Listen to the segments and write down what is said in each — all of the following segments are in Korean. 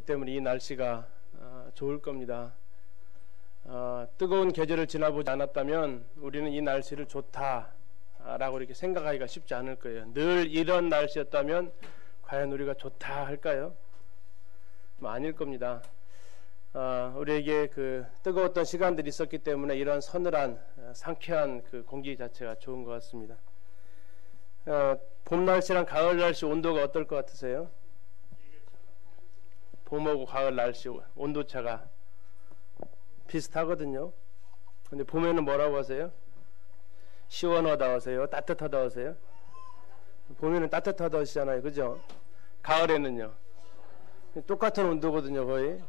때문에 이 날씨가 좋을 겁니다. 뜨거운 계절을 지나보지 않았다면 우리는 이 날씨를 좋다라고 이렇게 생각하기가 쉽지 않을 거예요. 늘 이런 날씨였다면 과연 우리가 좋다 할까요? 아닐 겁니다. 우리에게 그 뜨거웠던 시간들이 있었기 때문에 이런 서늘한 상쾌한 그 공기 자체가 좋은 것 같습니다. 봄 날씨랑 가을 날씨 온도가 어떨 것 같으세요? 봄하고 가을 날씨 온도차가 비슷하거든요. 근데 봄에는 뭐라고 하세요? 시원하다 하세요? 따뜻하다 하세요? 봄에는 따뜻하다 하시잖아요. 그죠? 가을에는요? 똑같은 온도거든요. 거의.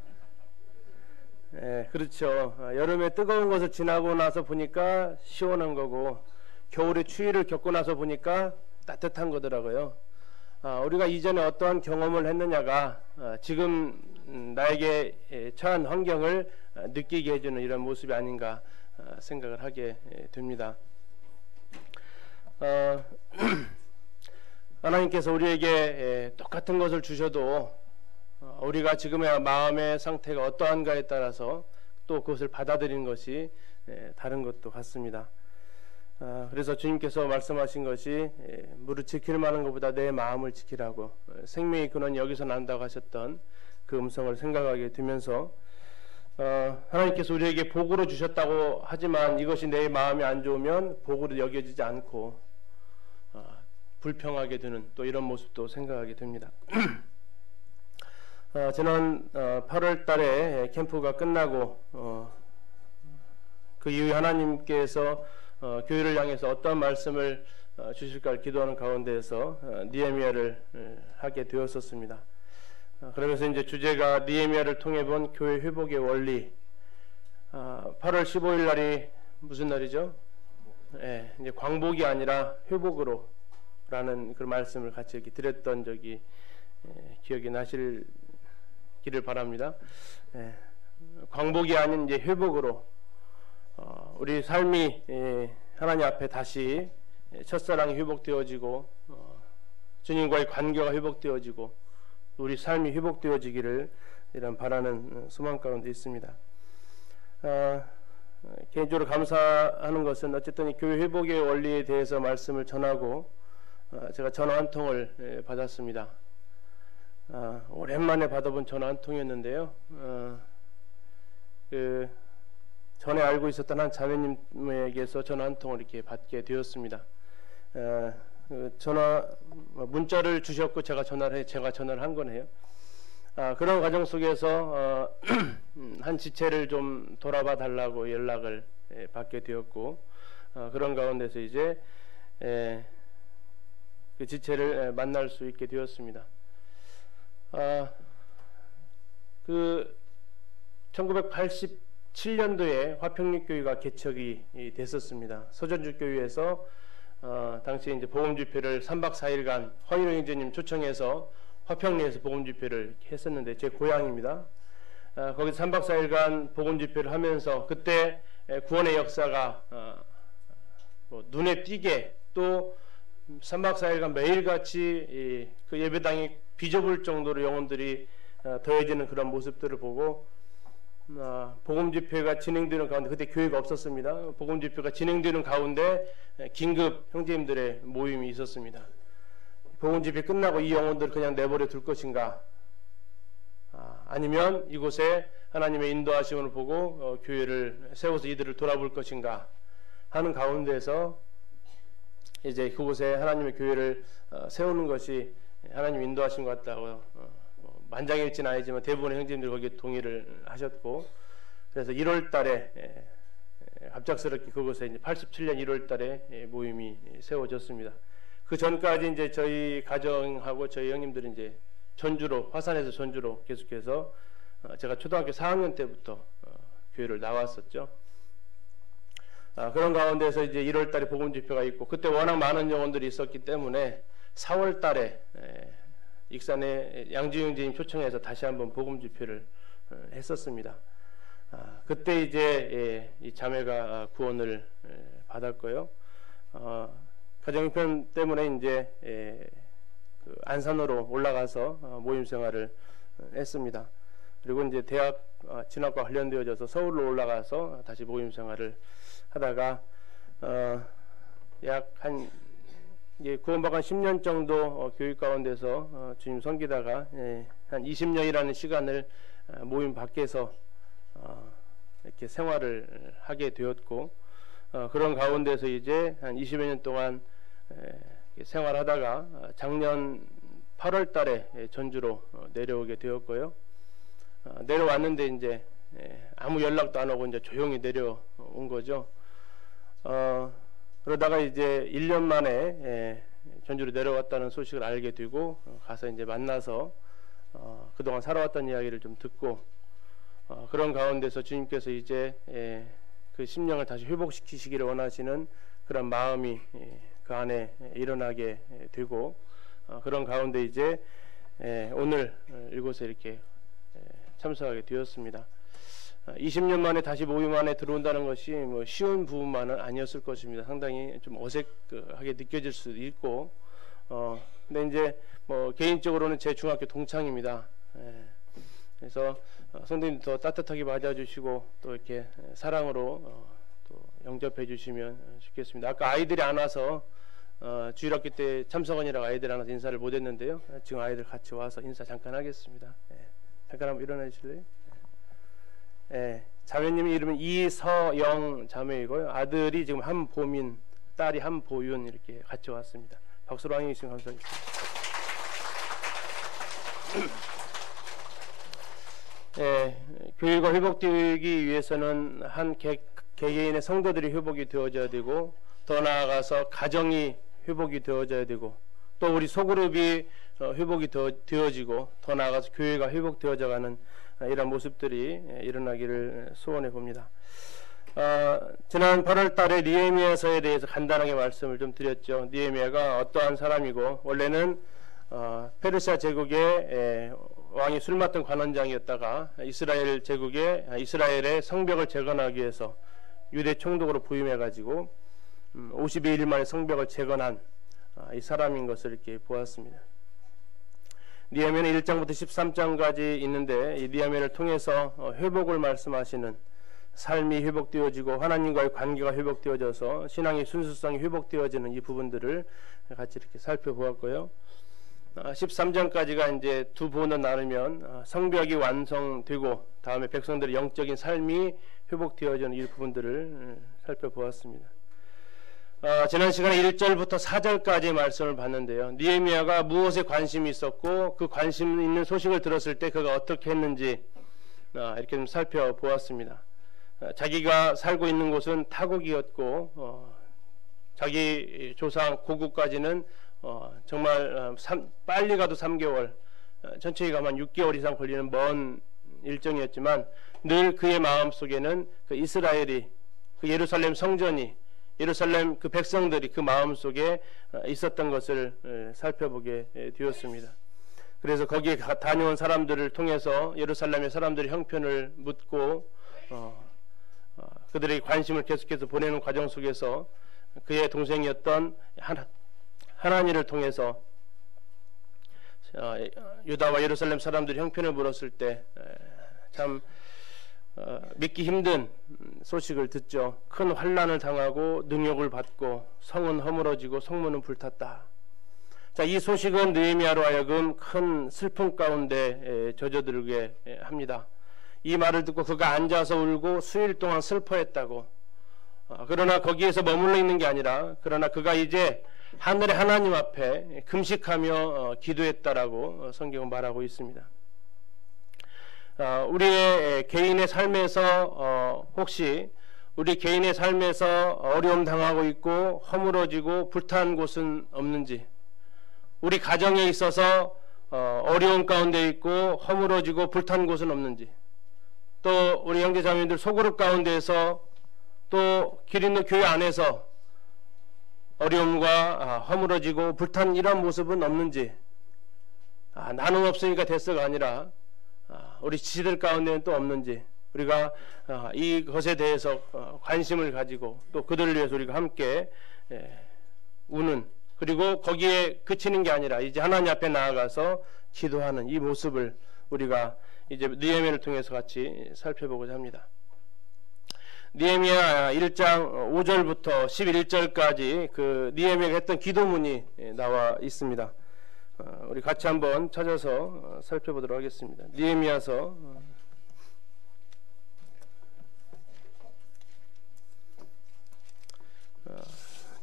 예, 그렇죠. 여름에 뜨거운 것을 지나고 나서 보니까 시원한 거고 겨울에 추위를 겪고 나서 보니까 따뜻한 거더라고요. 우리가 이전에 어떠한 경험을 했느냐가 지금 나에게 처한 환경을 느끼게 해주는 이런 모습이 아닌가 생각을 하게 됩니다. 하나님께서 우리에게 똑같은 것을 주셔도 우리가 지금의 마음의 상태가 어떠한가에 따라서 또 그것을 받아들이는 것이 다른 것도 같습니다. 그래서 주님께서 말씀하신 것이 무릇 지킬 만한 것보다 내 마음을 지키라고, 생명의 근원이 여기서 난다고 하셨던 그 음성을 생각하게 되면서 하나님께서 우리에게 복으로 주셨다고 하지만 이것이 내 마음이 안 좋으면 복으로 여겨지지 않고 불평하게 되는 또 이런 모습도 생각하게 됩니다. 지난 8월 달에 캠프가 끝나고 그 이후에 하나님께서 교회를 향해서 어떤 말씀을 주실까 기도하는 가운데에서 느헤미야를 하게 되었었습니다. 그러면서 이제 주제가 느헤미야를 통해 본 교회 회복의 원리. 8월 15일 날이 무슨 날이죠? 예, 이제 광복이 아니라 회복으로라는 그 말씀을 같이 이렇게 드렸던 적이 기억이 나시기를 바랍니다. 예, 광복이 아닌 이제 회복으로. 우리 삶이 하나님 앞에 다시 첫사랑이 회복되어지고 주님과의 관계가 회복되어지고 우리 삶이 회복되어지기를 이런 바라는 소망 가운데 있습니다. 개인적으로 감사하는 것은 어쨌든 이 교회 회복의 원리에 대해서 말씀을 전하고 제가 전화 한 통을 받았습니다. 오랜만에 받아본 전화 한 통이었는데요. 전에 알고 있었던 한 자매님에게서 전화 한 통을 이렇게 받게 되었습니다. 문자를 주셨고 제가 전화를 한 거네요. 그런 과정 속에서 한 지체를 좀 돌아봐 달라고 연락을 받게 되었고 그런 가운데서 이제 그 지체를 만날 수 있게 되었습니다. 1987년도에 화평육교회가 개척이 됐었습니다. 서전주교회에서 당시에 이제 복음집회를 3박 4일간 허인호 형제님 초청해서 화평리에서 복음집회를 했었는데 제 고향입니다. 거기서 3박 4일간 복음집회를 하면서 그때 구원의 역사가 눈에 띄게 또 3박 4일간 매일같이 그 예배당이 비좁을 정도로 영혼들이 더해지는 그런 모습들을 보고 복음집회가 진행되는 가운데 그때 교회가 없었습니다. 복음집회가 진행되는 가운데 긴급 형제님들의 모임이 있었습니다. 복음집회 끝나고 이 영혼들을 그냥 내버려 둘 것인가 아니면 이곳에 하나님의 인도하심을 보고 교회를 세워서 이들을 돌아볼 것인가 하는 가운데서 이제 그곳에 하나님의 교회를 세우는 것이 하나님 인도하신 것 같다고 만장일치는 아니지만 대부분의 형제님들이 거기에 동의를 하셨고 그래서 1월 달에 갑작스럽게 그곳에 이제 87년 1월 달에 모임이 세워졌습니다. 그 전까지 이제 저희 가정하고 저희 형님들은 이제 전주로 화산에서 전주로 계속해서 제가 초등학교 4학년 때부터 교회를 나왔었죠. 그런 가운데서 이제 1월 달에 복음 집회가 있고 그때 워낙 많은 영혼들이 있었기 때문에 4월 달에 익산의 양지영 형제님 초청해서 다시 한번 복음 집회를 했었습니다. 그때 이제 이 자매가 구원을 받았고요. 가정 형편 때문에 이제 그 안산으로 올라가서 모임 생활을 했습니다. 그리고 이제 대학 진학과 관련되어져서 서울로 올라가서 다시 모임 생활을 하다가 약 한 구원받은 10년 정도 교육 가운데서 주님 섬기다가 한 20년이라는 시간을 모임 밖에서 이렇게 생활을 하게 되었고, 그런 가운데서 이제 한 20여 년 동안 생활하다가 작년 8월 달에 전주로 내려오게 되었고요. 내려왔는데 이제 아무 연락도 안 오고 이제 조용히 내려온 거죠. 그러다가 이제 1년 만에 전주로 내려왔다는 소식을 알게 되고 가서 이제 만나서 그동안 살아왔던 이야기를 좀 듣고, 그런 가운데서 주님께서 이제 그 심령을 다시 회복시키시기를 원하시는 그런 마음이 그 안에 일어나게 되고, 그런 가운데 이제 오늘 이곳에 이렇게 참석하게 되었습니다. 20년 만에 다시 모임 안에 들어온다는 것이 뭐 쉬운 부분만은 아니었을 것입니다. 상당히 좀 어색하게 느껴질 수도 있고, 근데 이제 뭐 개인적으로는 제 중학교 동창입니다. 그래서 성도님 더 따뜻하게 맞아주시고 또 이렇게 사랑으로 또 영접해 주시면 좋겠습니다. 아까 아이들이 안 와서 주일학교 때 참석원이라고 아이들 안 와서 인사를 못 했는데요. 지금 아이들 같이 와서 인사 잠깐 하겠습니다. 잠깐 한번 일어나 주실래요? 자매님의 이름은 이서영 자매이고요. 아들이 지금 한보민, 딸이 한보윤 이렇게 같이 왔습니다. 박수로 환영해 주시면 감사하겠습니다. 교회가 회복되기 위해서는 한 개개인의 성도들이 회복이 되어져야 되고, 더 나아가서 가정이 회복이 되어져야 되고, 또 우리 소그룹이 회복이 되어지고, 더 나아가서 교회가 회복되어져 가는 이런 모습들이 일어나기를 소원해 봅니다. 지난 8월 달에 느헤미야서에 대해서 간단하게 말씀을 좀 드렸죠. 느헤미야가 어떠한 사람이고, 원래는 페르시아 제국의 왕이 술 맡은 관원장이었다가 이스라엘 제국의 이스라엘의 성벽을 재건하기 위해서 유대 총독으로 부임해 가지고 52일 만에 성벽을 재건한 이 사람인 것을 이렇게 보았습니다. 느헤미야는 1장부터 13장까지 있는데, 이 느헤미야를 통해서 회복을 말씀하시는, 삶이 회복되어지고 하나님과의 관계가 회복되어져서 신앙의 순수성이 회복되어지는 이 부분들을 같이 이렇게 살펴보았고요. 13장까지가 이제 두 부분을 나누면 성벽이 완성되고 다음에 백성들의 영적인 삶이 회복되어지는 이 부분들을 살펴보았습니다. 지난 시간에 1절부터 4절까지의 말씀을 봤는데요. 느헤미야가 무엇에 관심이 있었고 그 관심 있는 소식을 들었을 때 그가 어떻게 했는지 이렇게 좀 살펴보았습니다. 자기가 살고 있는 곳은 타국이었고 자기 조상 고국까지는 정말 빨리 가도 3개월, 천천히 가면 6개월 이상 걸리는 먼 일정이었지만 늘 그의 마음속에는 그 이스라엘이, 그 예루살렘 성전이, 예루살렘 그 백성들이 그 마음속에 있었던 것을 살펴보게 되었습니다. 그래서 거기에 다녀온 사람들을 통해서 예루살렘의 사람들의 형편을 묻고 그들의 관심을 계속해서 보내는 과정 속에서 그의 동생이었던 하나니를 통해서 유다와 예루살렘 사람들이 형편을 물었을 때 참 믿기 힘든 소식을 듣죠. 큰 환난을 당하고 능욕을 받고 성은 허물어지고 성문은 불탔다. 자, 이 소식은 느헤미야로 하여금 큰 슬픔 가운데 젖어들게 합니다. 이 말을 듣고 그가 앉아서 울고 수일 동안 슬퍼했다고. 그러나 거기에서 머물러 있는 게 아니라, 그러나 그가 이제 하늘의 하나님 앞에 금식하며 기도했다라고 성경은 말하고 있습니다. 우리의 개인의 삶에서 혹시 우리 개인의 삶에서 어려움 당하고 있고 허물어지고 불타는 곳은 없는지, 우리 가정에 있어서 어려움 가운데 있고 허물어지고 불탄 곳은 없는지, 또 우리 형제자매들 소그룹 가운데에서 또 길 있는 교회 안에서 어려움과 허물어지고 불탄 이런 모습은 없는지, 나는 없으니까 됐어가 아니라 우리 지지들 가운데는 또 없는지, 우리가 이것에 대해서 관심을 가지고 또 그들을 위해서 우리가 함께 우는, 그리고 거기에 그치는 게 아니라 이제 하나님 앞에 나아가서 기도하는 이 모습을 우리가 이제 느헤미야를 통해서 같이 살펴보고자 합니다. 느헤미야 1장 5절부터 11절까지 그 느헤미야가 했던 기도문이 나와 있습니다. 우리 같이 한번 찾아서 살펴보도록 하겠습니다. 느헤미야서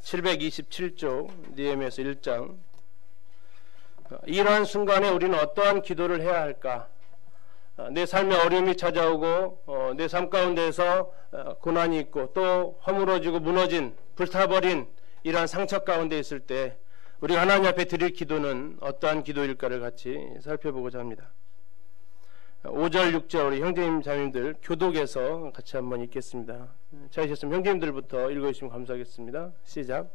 727쪽 느헤미야서 1장. 이러한 순간에 우리는 어떠한 기도를 해야 할까? 내 삶에 어려움이 찾아오고 내 삶 가운데서 고난이 있고 또 허물어지고 무너진 불타버린 이러한 상처 가운데 있을 때 우리 하나님 앞에 드릴 기도는 어떠한 기도일까를 같이 살펴보고자 합니다. 5절 6절 우리 형제님 자매님들 교독에서 같이 한번 읽겠습니다. 찾으셨으면 형제님들부터 읽어주시면 감사하겠습니다. 시작.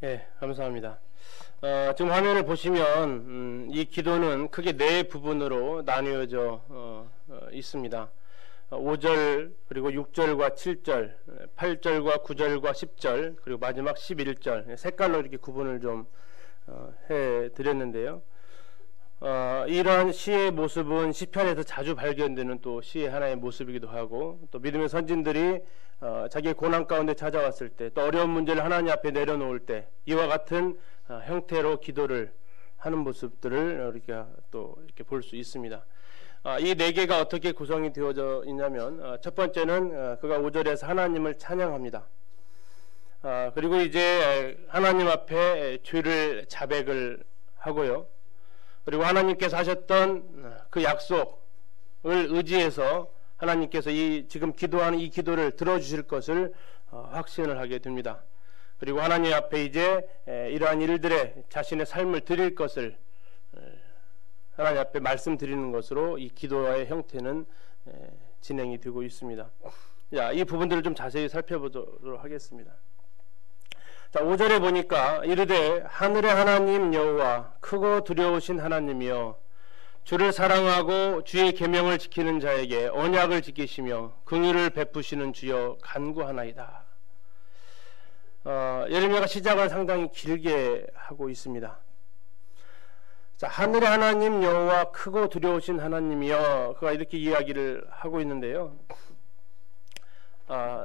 네, 감사합니다. 지금 화면을 보시면 이 기도는 크게 네 부분으로 나뉘어져 있습니다. 5절 그리고 6절과 7절, 8절과 9절과 10절 그리고 마지막 11절 색깔로 이렇게 구분을 좀 해드렸는데요. 이러한 시의 모습은 시편에서 자주 발견되는 또 시의 하나의 모습이기도 하고 또 믿음의 선진들이 자기의 고난 가운데 찾아왔을 때 또 어려운 문제를 하나님 앞에 내려놓을 때 이와 같은 형태로 기도를 하는 모습들을 우리가 또 이렇게 볼 수 있습니다. 이 네 개가 어떻게 구성이 되어져 있냐면 첫 번째는 그가 5절에서 하나님을 찬양합니다. 그리고 이제 하나님 앞에 죄를 자백을 하고요. 그리고 하나님께서 하셨던 그 약속을 의지해서 하나님께서 이 지금 기도하는 이 기도를 들어주실 것을 확신을 하게 됩니다. 그리고 하나님 앞에 이제 이러한 일들에 자신의 삶을 드릴 것을 하나님 앞에 말씀드리는 것으로 이 기도의 형태는 진행이 되고 있습니다. 자, 이 부분들을 좀 자세히 살펴보도록 하겠습니다. 자, 5절에 보니까 이르되 하늘의 하나님 여호와 크고 두려우신 하나님이여 주를 사랑하고 주의 계명을 지키는 자에게 언약을 지키시며 긍휼을 베푸시는 주여 간구하나이다. 예레미야가 시작을 상당히 길게 하고 있습니다. 자, 하늘의 하나님 여호와 크고 두려우신 하나님이여 그가 이렇게 이야기를 하고 있는데요.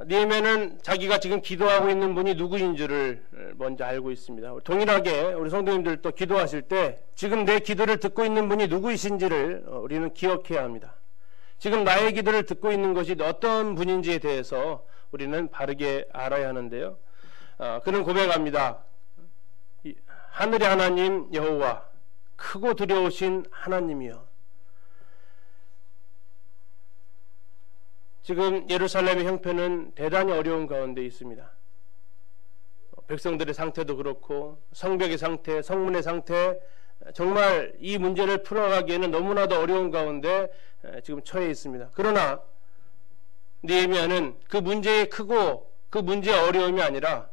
느헤미야는 자기가 지금 기도하고 있는 분이 누구인 줄을 먼저 알고 있습니다. 동일하게 우리 성도님들도 기도하실 때 지금 내 기도를 듣고 있는 분이 누구이신지를 우리는 기억해야 합니다. 지금 나의 기도를 듣고 있는 것이 어떤 분인지에 대해서 우리는 바르게 알아야 하는데요. 그는 고백합니다. 하늘의 하나님 여호와 크고 두려우신 하나님이여. 지금 예루살렘의 형편은 대단히 어려운 가운데 있습니다. 백성들의 상태도 그렇고 성벽의 상태, 성문의 상태, 정말 이 문제를 풀어가기에는 너무나도 어려운 가운데 지금 처해 있습니다. 그러나 느헤미야는 그 문제의 크고 그 문제의 어려움이 아니라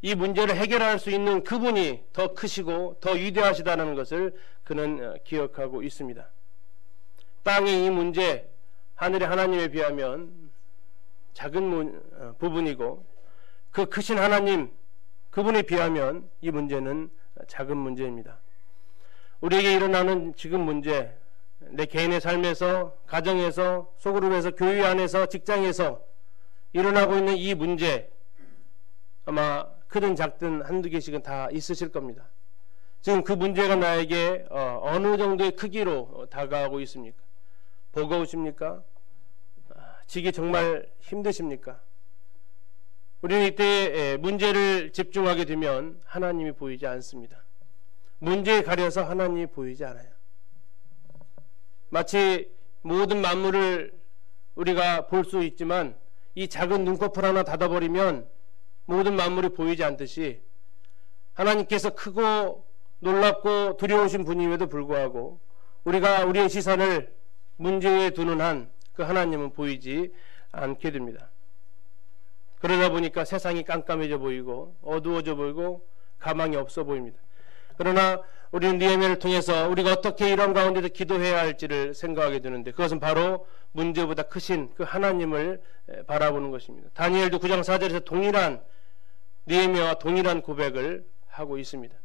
이 문제를 해결할 수 있는 그분이 더 크시고 더 위대하시다는 것을 그는 기억하고 있습니다. 땅의 이 문제, 하늘의 하나님에 비하면 작은 부분이고 그 크신 하나님, 그분에 비하면 이 문제는 작은 문제입니다. 우리에게 일어나는 지금 문제, 내 개인의 삶에서, 가정에서, 소그룹에서, 교회 안에서, 직장에서 일어나고 있는 이 문제, 아마 크든 작든 한두 개씩은 다 있으실 겁니다. 지금 그 문제가 나에게 어느 정도의 크기로 다가오고 있습니까? 버거우십니까? 지기 정말 힘드십니까? 우리는 이때 문제를 집중하게 되면 하나님이 보이지 않습니다. 문제에 가려서 하나님이 보이지 않아요. 마치 모든 만물을 우리가 볼 수 있지만 이 작은 눈꺼풀 하나 닫아버리면 모든 만물이 보이지 않듯이 하나님께서 크고 놀랍고 두려우신 분임에도 불구하고 우리가 우리의 시선을 문제에 두는 한 그 하나님은 보이지 않게 됩니다. 그러다 보니까 세상이 깜깜해져 보이고 어두워져 보이고 가망이 없어 보입니다. 그러나 우리는 느헤미야를 통해서 우리가 어떻게 이런 가운데서 기도해야 할지를 생각하게 되는데 그것은 바로 문제보다 크신 그 하나님을 바라보는 것입니다. 다니엘도 9장 4절에서 동일한 느헤미야와 동일한 고백을 하고 있습니다.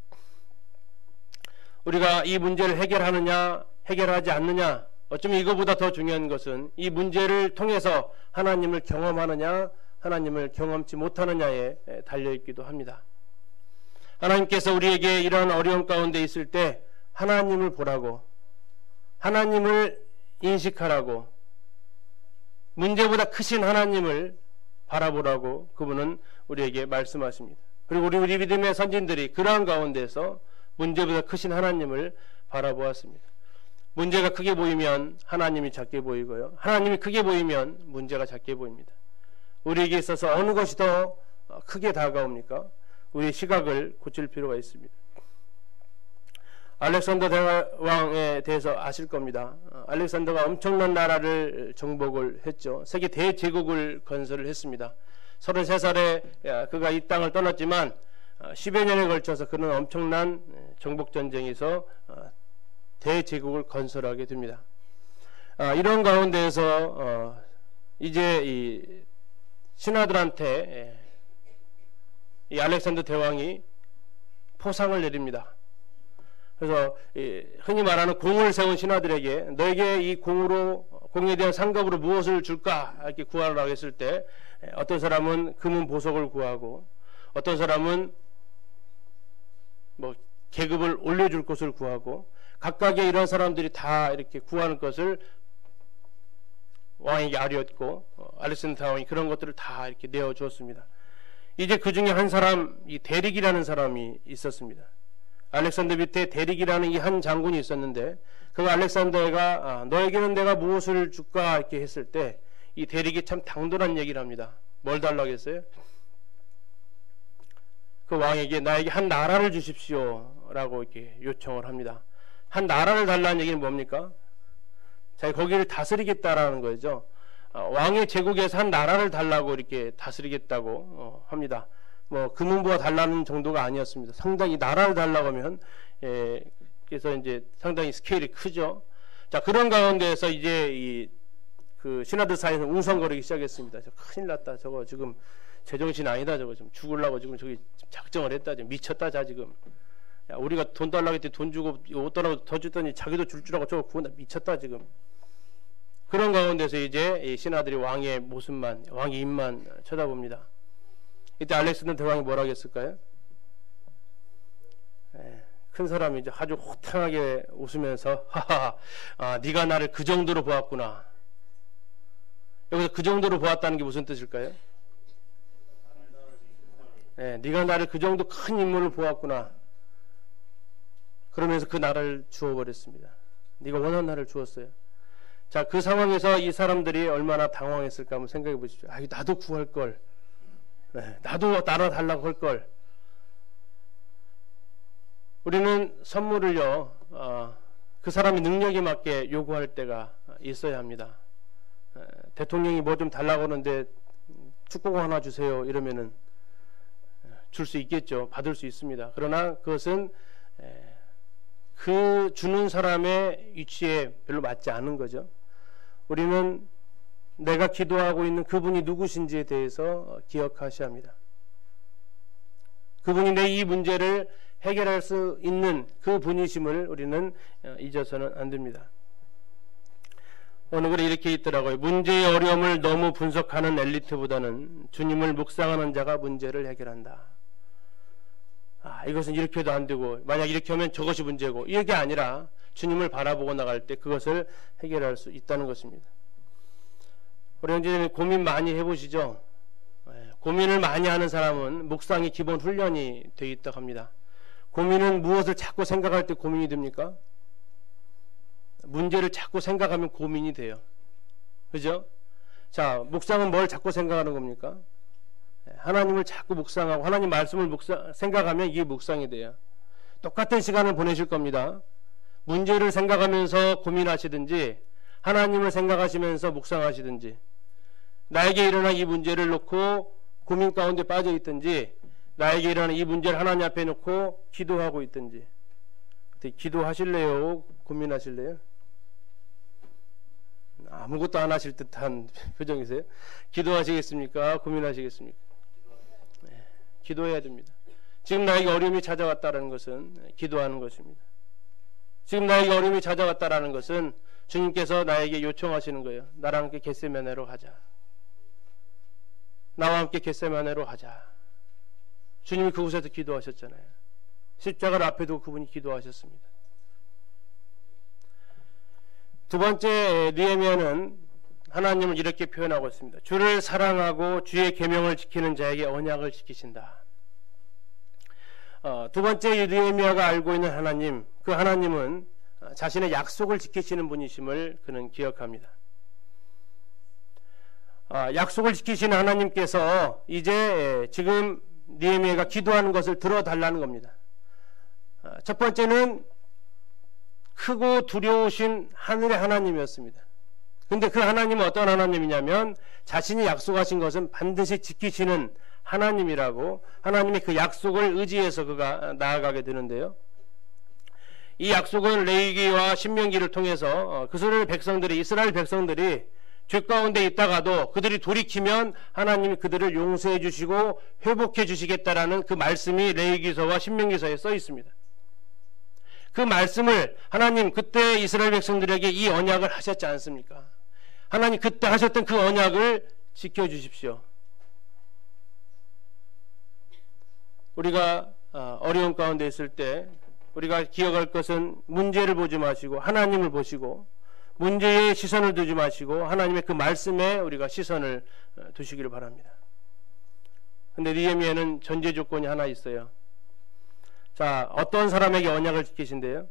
우리가 이 문제를 해결하느냐 해결하지 않느냐, 어쩌면 이거보다 더 중요한 것은 이 문제를 통해서 하나님을 경험하느냐 하나님을 경험치 못하느냐에 달려있기도 합니다. 하나님께서 우리에게 이런 어려움 가운데 있을 때 하나님을 보라고, 하나님을 인식하라고, 문제보다 크신 하나님을 바라보라고 그분은 우리에게 말씀하십니다. 그리고 우리 믿음의 선진들이 그러한 가운데서 문제보다 크신 하나님을 바라보았습니다. 문제가 크게 보이면 하나님이 작게 보이고요, 하나님이 크게 보이면 문제가 작게 보입니다. 우리에게 있어서 어느 것이 더 크게 다가옵니까? 우리의 시각을 고칠 필요가 있습니다. 알렉산더 대왕에 대해서 아실 겁니다. 알렉산더가 엄청난 나라를 정복을 했죠. 세계 대제국을 건설을 했습니다. 33살에 그가 이 땅을 떠났지만 10여 년에 걸쳐서 그는 엄청난 정복전쟁에서 대제국을 건설하게 됩니다. 이런 가운데에서 이제 이 신하들한테 이 알렉산더 대왕이 포상을 내립니다. 그래서 흔히 말하는 공을 세운 신하들에게 너에게 이 공에 대한 상급으로 무엇을 줄까 이렇게 구하라고 했을 때 어떤 사람은 금은 보석을 구하고 어떤 사람은 뭐 계급을 올려줄 것을 구하고 각각의 이런 사람들이 다 이렇게 구하는 것을 왕에게 아뢰었고 알렉산더 대왕이 그런 것들을 다 이렇게 내어주었습니다. 이제 그 중에 한 사람, 이 대릭이라는 사람이 있었습니다. 알렉산더 밑에 대릭이라는 이 한 장군이 있었는데 그 알렉산더가 너에게는 내가 무엇을 줄까 이렇게 했을 때 이 대릭이 참 당돌한 얘기를 합니다. 뭘 달라고 했어요? 그 왕에게 나에게 한 나라를 주십시오 라고 이렇게 요청을 합니다. 한 나라를 달라는 얘기는 뭡니까? 자, 거기를 다스리겠다라는 거죠. 왕의 제국에서 한 나라를 달라고 이렇게 다스리겠다고 합니다. 뭐 금은부와 달라는 정도가 아니었습니다. 상당히 나라를 달라고 하면 그래서 이제 상당히 스케일이 크죠. 자, 그런 가운데에서 이제 그 신하들 사이에서 웅성거리기 시작했습니다. 큰일 났다. 저거 지금 제정신 아니다. 저거 좀 죽으려고 지금 저기 작정을 했다. 지금 미쳤다. 자 지금 야, 우리가 돈 달라고 했더니 돈 주고 옷 달라고 더 줬더니 자기도 줄 줄 알고 저거 구한다. 미쳤다 지금. 그런 가운데서 이제 이 신하들이 왕의 모습만, 왕의 입만 쳐다봅니다. 이때 알렉산더 대왕이 뭐라고 했을까요? 큰 사람이 이제 아주 호탕하게 웃으면서 하하, 네가 나를 그 정도로 보았구나. 여기서 그 정도로 보았다는 게 무슨 뜻일까요? 네가 나를 그 정도 큰 인물을 보았구나. 그러면서 그 나라를 주어버렸습니다. 네가 원하는 나라를 주었어요. 자, 그 상황에서 이 사람들이 얼마나 당황했을까 한번 생각해 보십시오. 나도 구할 걸. 나도 나라 달라고 할 걸. 우리는 선물을요, 그 사람의 능력에 맞게 요구할 때가 있어야 합니다. 대통령이 뭐 좀 달라고 하는데 축구공 하나 주세요 이러면은 줄 수 있겠죠. 받을 수 있습니다. 그러나 그것은 그 주는 사람의 위치에 별로 맞지 않은 거죠. 우리는 내가 기도하고 있는 그분이 누구신지에 대해서 기억하셔야 합니다. 그분이 내 이 문제를 해결할 수 있는 그 분이심을 우리는 잊어서는 안 됩니다. 어느 글에 이렇게 있더라고요. 문제의 어려움을 너무 분석하는 엘리트보다는 주님을 묵상하는 자가 문제를 해결한다. 이것은 이렇게 해도 안 되고 만약 이렇게 하면 저것이 문제고 이게 아니라 주님을 바라보고 나갈 때 그것을 해결할 수 있다는 것입니다. 우리 형제님 고민 많이 해보시죠. 고민을 많이 하는 사람은 묵상이 기본 훈련이 되어 있다고 합니다. 고민은 무엇을 자꾸 생각할 때 고민이 됩니까? 문제를 자꾸 생각하면 고민이 돼요. 그죠? 자, 묵상은 뭘 자꾸 생각하는 겁니까? 하나님을 자꾸 묵상하고 하나님 말씀을 생각하면 이게 묵상이 돼요. 똑같은 시간을 보내실 겁니다. 문제를 생각하면서 고민하시든지 하나님을 생각하시면서 묵상하시든지 나에게 일어난 이 문제를 놓고 고민 가운데 빠져 있든지 나에게 일어난 이 문제를 하나님 앞에 놓고 기도하고 있든지 기도하실래요? 고민하실래요? 아무것도 안 하실 듯한 표정이세요? 기도하시겠습니까? 고민하시겠습니까? 네, 기도해야 됩니다. 지금 나에게 어려움이 찾아왔다는 것은 기도하는 것입니다. 지금 나에게 어려움이 찾아왔다는 것은 주님께서 나에게 요청하시는 거예요. 나랑 함께 겟세마네로 가자. 나와 함께 겟세마네로 가자. 주님이 그곳에서 기도하셨잖아요. 십자가를 앞에 두고 그분이 기도하셨습니다. 두 번째 느헤미야는 하나님을 이렇게 표현하고 있습니다. 주를 사랑하고 주의 계명을 지키는 자에게 언약을 지키신다. 두 번째 느헤미야가 알고 있는 하나님, 그 하나님은 자신의 약속을 지키시는 분이심을 그는 기억합니다. 약속을 지키시는 하나님께서 이제 지금 느헤미야가 기도하는 것을 들어달라는 겁니다. 첫 번째는 크고 두려우신 하늘의 하나님이었습니다. 근데 그 하나님은 어떤 하나님이냐면 자신이 약속하신 것은 반드시 지키시는 하나님이라고 하나님의 그 약속을 의지해서 그가 나아가게 되는데요. 이 약속은 레위기와 신명기를 통해서 그스라엘 백성들이 이스라엘 백성들이 죄 가운데 있다가도 그들이 돌이키면 하나님이 그들을 용서해 주시고 회복해 주시겠다라는 그 말씀이 레위기서와 신명기서에 써 있습니다. 그 말씀을 하나님 그때 이스라엘 백성들에게 이 언약을 하셨지 않습니까? 하나님 그때 하셨던 그 언약을 지켜주십시오. 우리가 어려운 가운데 있을 때 우리가 기억할 것은 문제를 보지 마시고 하나님을 보시고 문제에 시선을 두지 마시고 하나님의 그 말씀에 우리가 시선을 두시기를 바랍니다. 근데 느헤미야는 전제 조건이 하나 있어요. 자, 어떤 사람에게 언약을 지키신대요?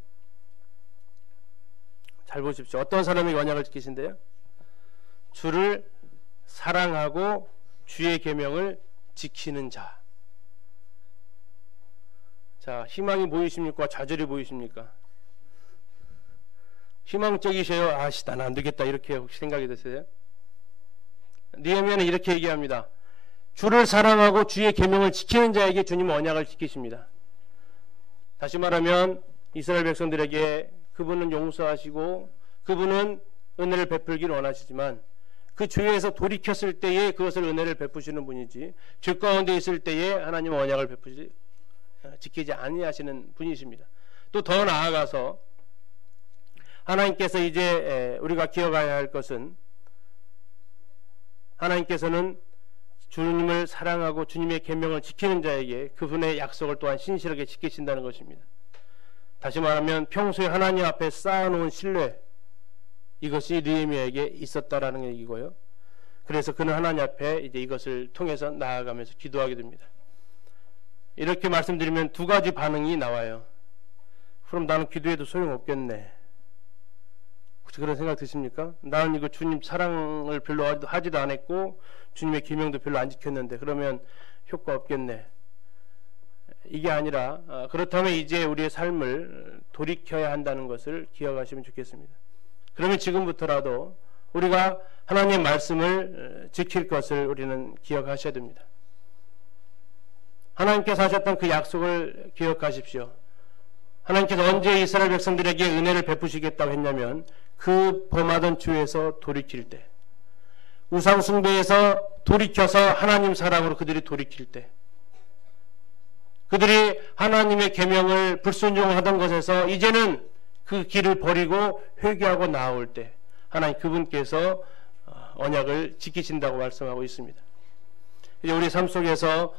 잘 보십시오. 어떤 사람에게 언약을 지키신대요? 주를 사랑하고 주의 계명을 지키는 자. 자, 희망이 보이십니까? 좌절이 보이십니까? 희망적이셔요? 나는 안 되겠다 이렇게 혹시 생각이 드세요? 느헤미야는 이렇게 얘기합니다. 주를 사랑하고 주의 계명을 지키는 자에게 주님은 언약을 지키십니다. 다시 말하면 이스라엘 백성들에게 그분은 용서하시고 그분은 은혜를 베풀기를 원하시지만 그 죄에서 돌이켰을 때에 그것을 은혜를 베푸시는 분이지 죄 가운데 있을 때에 하나님은 언약을 지키지 아니하시는 분이십니다. 또 더 나아가서 하나님께서 이제 우리가 기억해야 할 것은 하나님께서는 주님을 사랑하고 주님의 계명을 지키는 자에게 그분의 약속을 또한 신실하게 지키신다는 것입니다. 다시 말하면 평소에 하나님 앞에 쌓아놓은 신뢰, 이것이 느헤미야에게 있었다라는 얘기고요. 그래서 그는 하나님 앞에 이제 이것을 통해서 나아가면서 기도하게 됩니다. 이렇게 말씀드리면 두 가지 반응이 나와요. 그럼 나는 기도해도 소용없겠네. 혹시 그런 생각 드십니까? 나는 이거 주님 사랑을 별로 하지도 않았고 주님의 계명도 별로 안 지켰는데 그러면 효과 없겠네. 이게 아니라 그렇다면 이제 우리의 삶을 돌이켜야 한다는 것을 기억하시면 좋겠습니다. 그러면 지금부터라도 우리가 하나님의 말씀을 지킬 것을 우리는 기억하셔야 됩니다. 하나님께서 하셨던 그 약속을 기억하십시오. 하나님께서 언제 이스라엘 백성들에게 은혜를 베푸시겠다고 했냐면 그 범하던 죄에서 돌이킬 때, 우상 숭배에서 돌이켜서 하나님 사랑으로 그들이 돌이킬 때, 그들이 하나님의 계명을 불순종하던 것에서 이제는 그 길을 버리고 회개하고 나올 때 하나님 그분께서 언약을 지키신다고 말씀하고 있습니다. 이제 우리 삶 속에서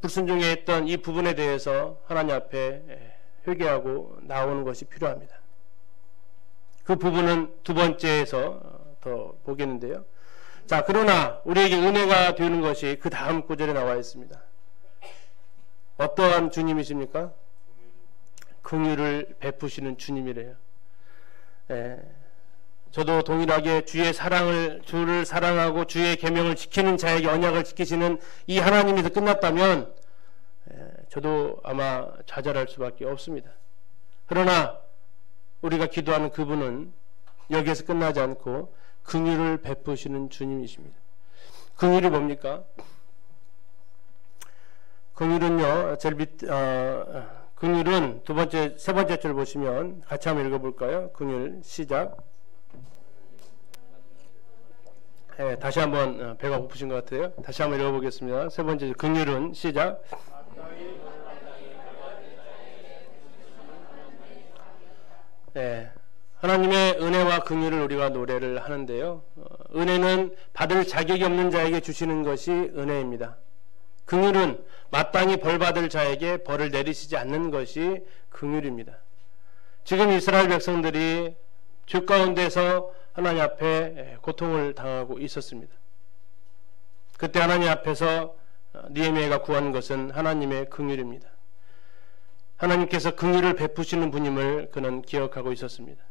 불순종했던 이 부분에 대해서 하나님 앞에 회개하고 나오는 것이 필요합니다. 그 부분은 두 번째에서 더 보겠는데요. 자, 그러나 우리에게 은혜가 되는 것이 그 다음 구절에 나와 있습니다. 어떠한 주님이십니까? 긍휼을 베푸시는 주님이래요. 저도 동일하게 주를 사랑하고 주의 계명을 지키는 자에게 언약을 지키시는 이 하나님에서 끝났다면 저도 아마 좌절할 수밖에 없습니다. 그러나 우리가 기도하는 그분은 여기에서 끝나지 않고 긍휼을 베푸시는 주님이십니다. 긍휼이 뭡니까? 긍휼은요, 긍휼은 세 번째 줄 보시면 같이 한번 읽어볼까요? 긍휼 시작. 다시 한번 배가 고프신 것 같아요. 다시 한번 읽어보겠습니다. 세 번째 줄 긍휼은 시작. 하나님의 은혜와 긍휼을 우리가 노래를 하는데요. 은혜는 받을 자격이 없는 자에게 주시는 것이 은혜입니다. 긍휼은 마땅히 벌받을 자에게 벌을 내리시지 않는 것이 긍휼입니다. 지금 이스라엘 백성들이 죄 가운데서 하나님 앞에 고통을 당하고 있었습니다. 그때 하나님 앞에서 느헤미야가 구한 것은 하나님의 긍휼입니다. 하나님께서 긍휼을 베푸시는 분임을 그는 기억하고 있었습니다.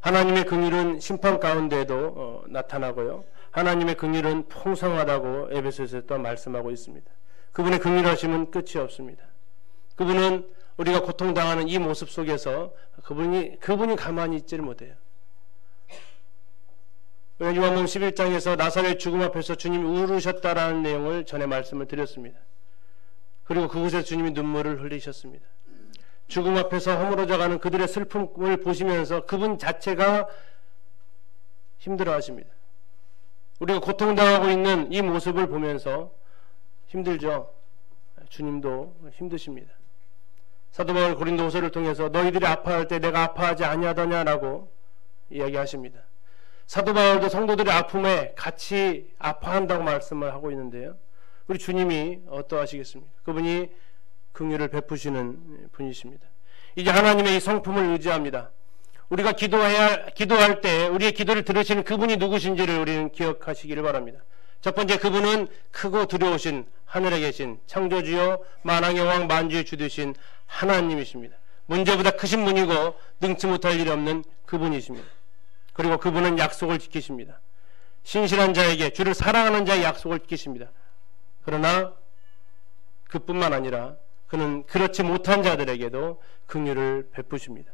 하나님의 긍휼은 심판 가운데에도 나타나고요. 하나님의 긍휼은 풍성하다고 에베소서에서 또 말씀하고 있습니다. 그분의 긍휼하심은 끝이 없습니다. 그분은 우리가 고통당하는 이 모습 속에서 그분이 가만히 있지를 못해요. 요한복음 11장에서 나사렛 죽음 앞에서 주님이 울으셨다라는 내용을 전에 말씀을 드렸습니다. 그리고 그곳에서 주님이 눈물을 흘리셨습니다. 죽음 앞에서 허물어져가는 그들의 슬픔을 보시면서 그분 자체가 힘들어하십니다. 우리가 고통당하고 있는 이 모습을 보면서 힘들죠. 주님도 힘드십니다. 사도 바울 고린도후서를 통해서 너희들이 아파할 때 내가 아파하지 아니하더냐라고 이야기하십니다. 사도 바울도 성도들의 아픔에 같이 아파한다고 말씀을 하고 있는데요. 우리 주님이 어떠하시겠습니까? 그분이 긍휼을 베푸시는 분이십니다. 이제 하나님의 이 성품을 의지합니다. 우리가 기도할 때 우리의 기도를 들으시는 그분이 누구신지를 우리는 기억하시기를 바랍니다. 첫 번째, 그분은 크고 두려우신 하늘에 계신 창조주요 만왕의 왕 만주의 주 되신 하나님이십니다. 문제보다 크신 분이고 능치 못할 일이 없는 그분이십니다. 그리고 그분은 약속을 지키십니다. 신실한 자에게, 주를 사랑하는 자의 약속을 지키십니다. 그러나 그뿐만 아니라 그는 그렇지 못한 자들에게도 긍휼을 베푸십니다.